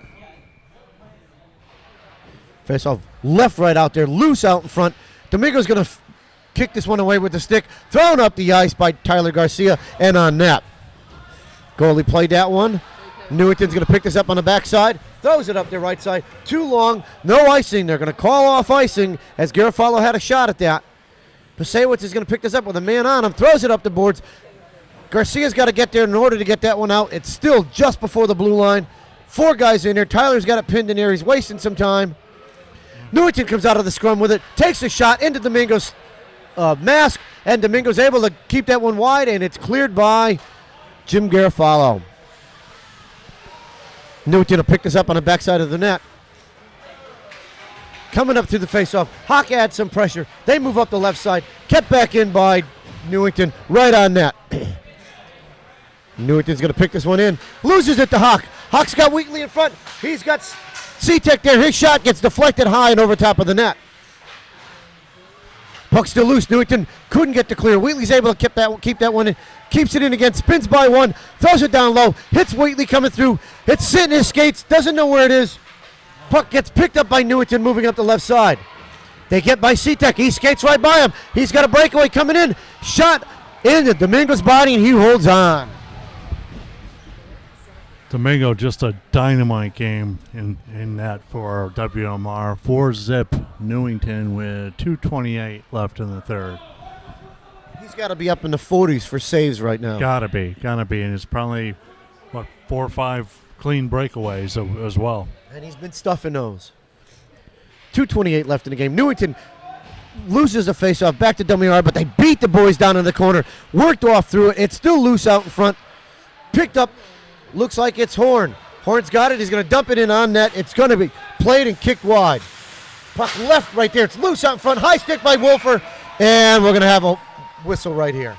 Face-off left-right out there, loose out in front. Domingo's going to kick this one away with the stick. Thrown up the ice by Tyler Garcia and on net. Goalie played that one. Newington's going to pick this up on the backside. Throws it up the right side. Too long. No icing. They're going to call off icing as Garofalo had a shot at that. Pasewicz is going to pick this up with a man on him. Throws it up the boards. Garcia's got to get there in order to get that one out. It's still just before the blue line. 4 guys in there. Tyler's got it pinned in there. He's wasting some time. Newington comes out of the scrum with it. Takes a shot into Domingo's mask. And Domingo's able to keep that one wide. And it's cleared by Jim Garofalo. Newington will pick this up on the backside of the net. Coming up through the faceoff. Hawk adds some pressure. They move up the left side. Kept back in by Newington. Right on net. Newington's going to pick this one in. Loses it to Hawk. Hawk's got Wheatley in front. He's got C-Tech there. His shot gets deflected high and over top of the net. Puck still loose. Newington couldn't get the clear. Wheatley's able to keep that one in. Keeps it in again. Spins by one. Throws it down low. Hits Wheatley coming through. It's sitting in his skates. Doesn't know where it is. Puck gets picked up by Newington moving up the left side. They get by C-Tech. He skates right by him. He's got a breakaway coming in. Shot into Domingo's body, and he holds on. Domingo, just a dynamite game in that for WMR. 4-zip Newington with 2:28 left in the third. He's got to be up in the 40s for saves right now. Gotta be. And it's probably, 4 or 5 clean breakaways as well. And he's been stuffing those. 2:28 left in the game. Newington loses a faceoff back to WMR, but they beat the boys down in the corner. Worked off through it. It's still loose out in front. Picked up. Looks like it's Horn. Horn's got it. He's going to dump it in on net. It's going to be played and kicked wide. Puck left right there. It's loose out in front. High stick by Wolfer. And we're going to have a whistle right here.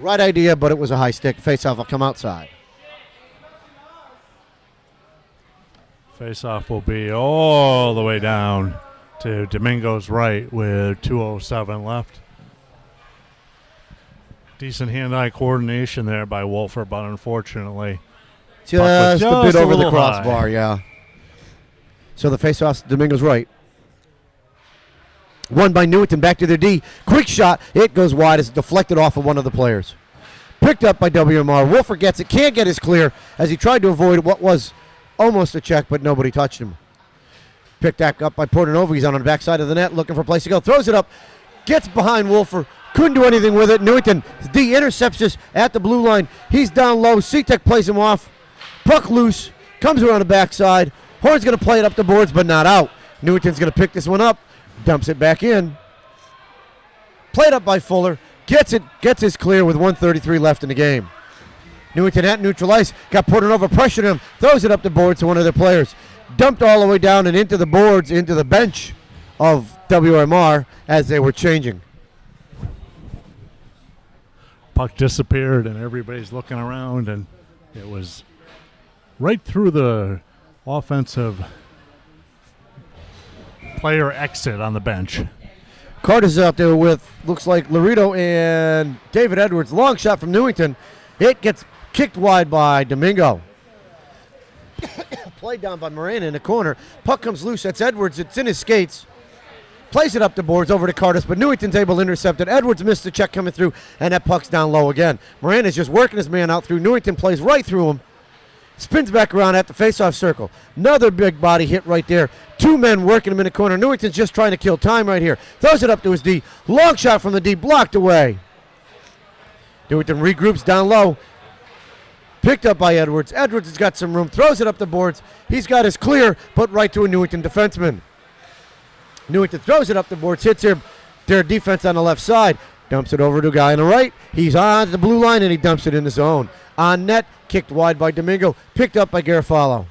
Right idea, but it was a high stick. Face-off will come outside. Face-off will be all the way down to Domingo's right with 2:07 left. Decent hand-eye coordination there by Wolfer, but unfortunately, just a bit over the crossbar, high. Yeah. So the face-off's Domingo's right. Won by Newington, back to their D. Quick shot. It goes wide. It's deflected off of one of the players. Picked up by WMR. Wolfer gets it. Can't get his clear as he tried to avoid what was almost a check, but nobody touched him. Picked back up by Portanova. He's on the backside of the net looking for a place to go. Throws it up. Gets behind Wolfer. Couldn't do anything with it. Newington, D intercepts this at the blue line. He's down low. C-Tech plays him off. Puck loose. Comes around the backside. Horn's going to play it up the boards, but not out. Newington's going to pick this one up. Dumps it back in. Played up by Fuller. Gets his clear with 1:33 left in the game. Newington at neutral ice. Got Portanova pressuring him. Throws it up the boards to one of their players. Dumped all the way down and into the boards, into the bench of WMR as they were changing. Puck disappeared, and everybody's looking around, and it was right through the offensive player exit on the bench. Carter's out there with, looks like Laredo and David Edwards. Long shot from Newington. It gets kicked wide by Domingo. Played down by Moran in the corner. Puck comes loose. That's Edwards. It's in his skates. Plays it up the boards over to Cardis, but Newington's able to intercept it. Edwards missed the check coming through, and that puck's down low again. Moran is just working his man out through. Newington plays right through him. Spins back around at the faceoff circle. Another big body hit right there. Two men working him in the corner. Newington's just trying to kill time right here. Throws it up to his D. Long shot from the D, blocked away. Newington regroups down low. Picked up by Edwards. Edwards has got some room. Throws it up the boards. He's got his clear, but right to a Newington defenseman. Newington throws it up the boards, hits their defense on the left side, dumps it over to a guy on the right. He's on the blue line, and he dumps it in the zone. On net, kicked wide by Domingo, picked up by Garofalo.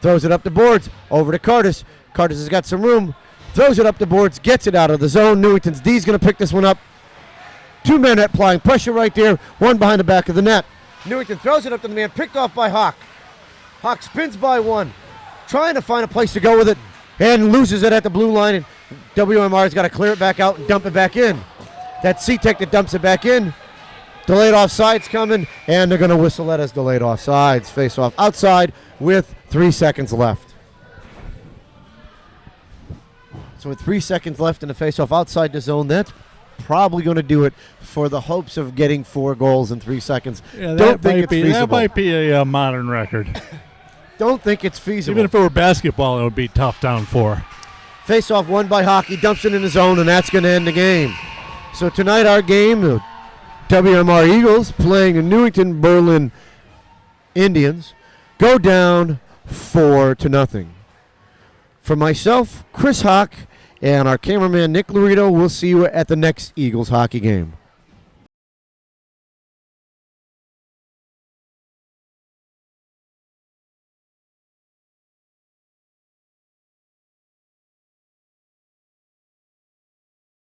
Throws it up the boards, over to Cardis. Cardis has got some room, throws it up the boards, gets it out of the zone. Newington's D's going to pick this one up. Two men applying pressure right there, one behind the back of the net. Newington throws it up to the man, picked off by Hawk. Hawk spins by one, trying to find a place to go with it, and loses it at the blue line, and WMR's got to clear it back out and dump it back in. That's C-Tech that dumps it back in. Delayed offsides coming, and they're going to whistle at us delayed offsides. Face off outside with 3 seconds left. So with 3 seconds left in the face-off outside the zone, that's probably going to do it for the hopes of getting 4 goals in 3 seconds. Yeah, Don't think it's feasible. That might be a modern record. Don't think it's feasible. Even if it were basketball, it would be tough down 4. Face-off won by Hockey, dumps it in the zone, and that's going to end the game. So tonight our game, the WMR Eagles playing the Newington Berlin Indians, go down 4-0. For myself, Chris Hawk, and our cameraman Nick Laredo, we'll see you at the next Eagles hockey game.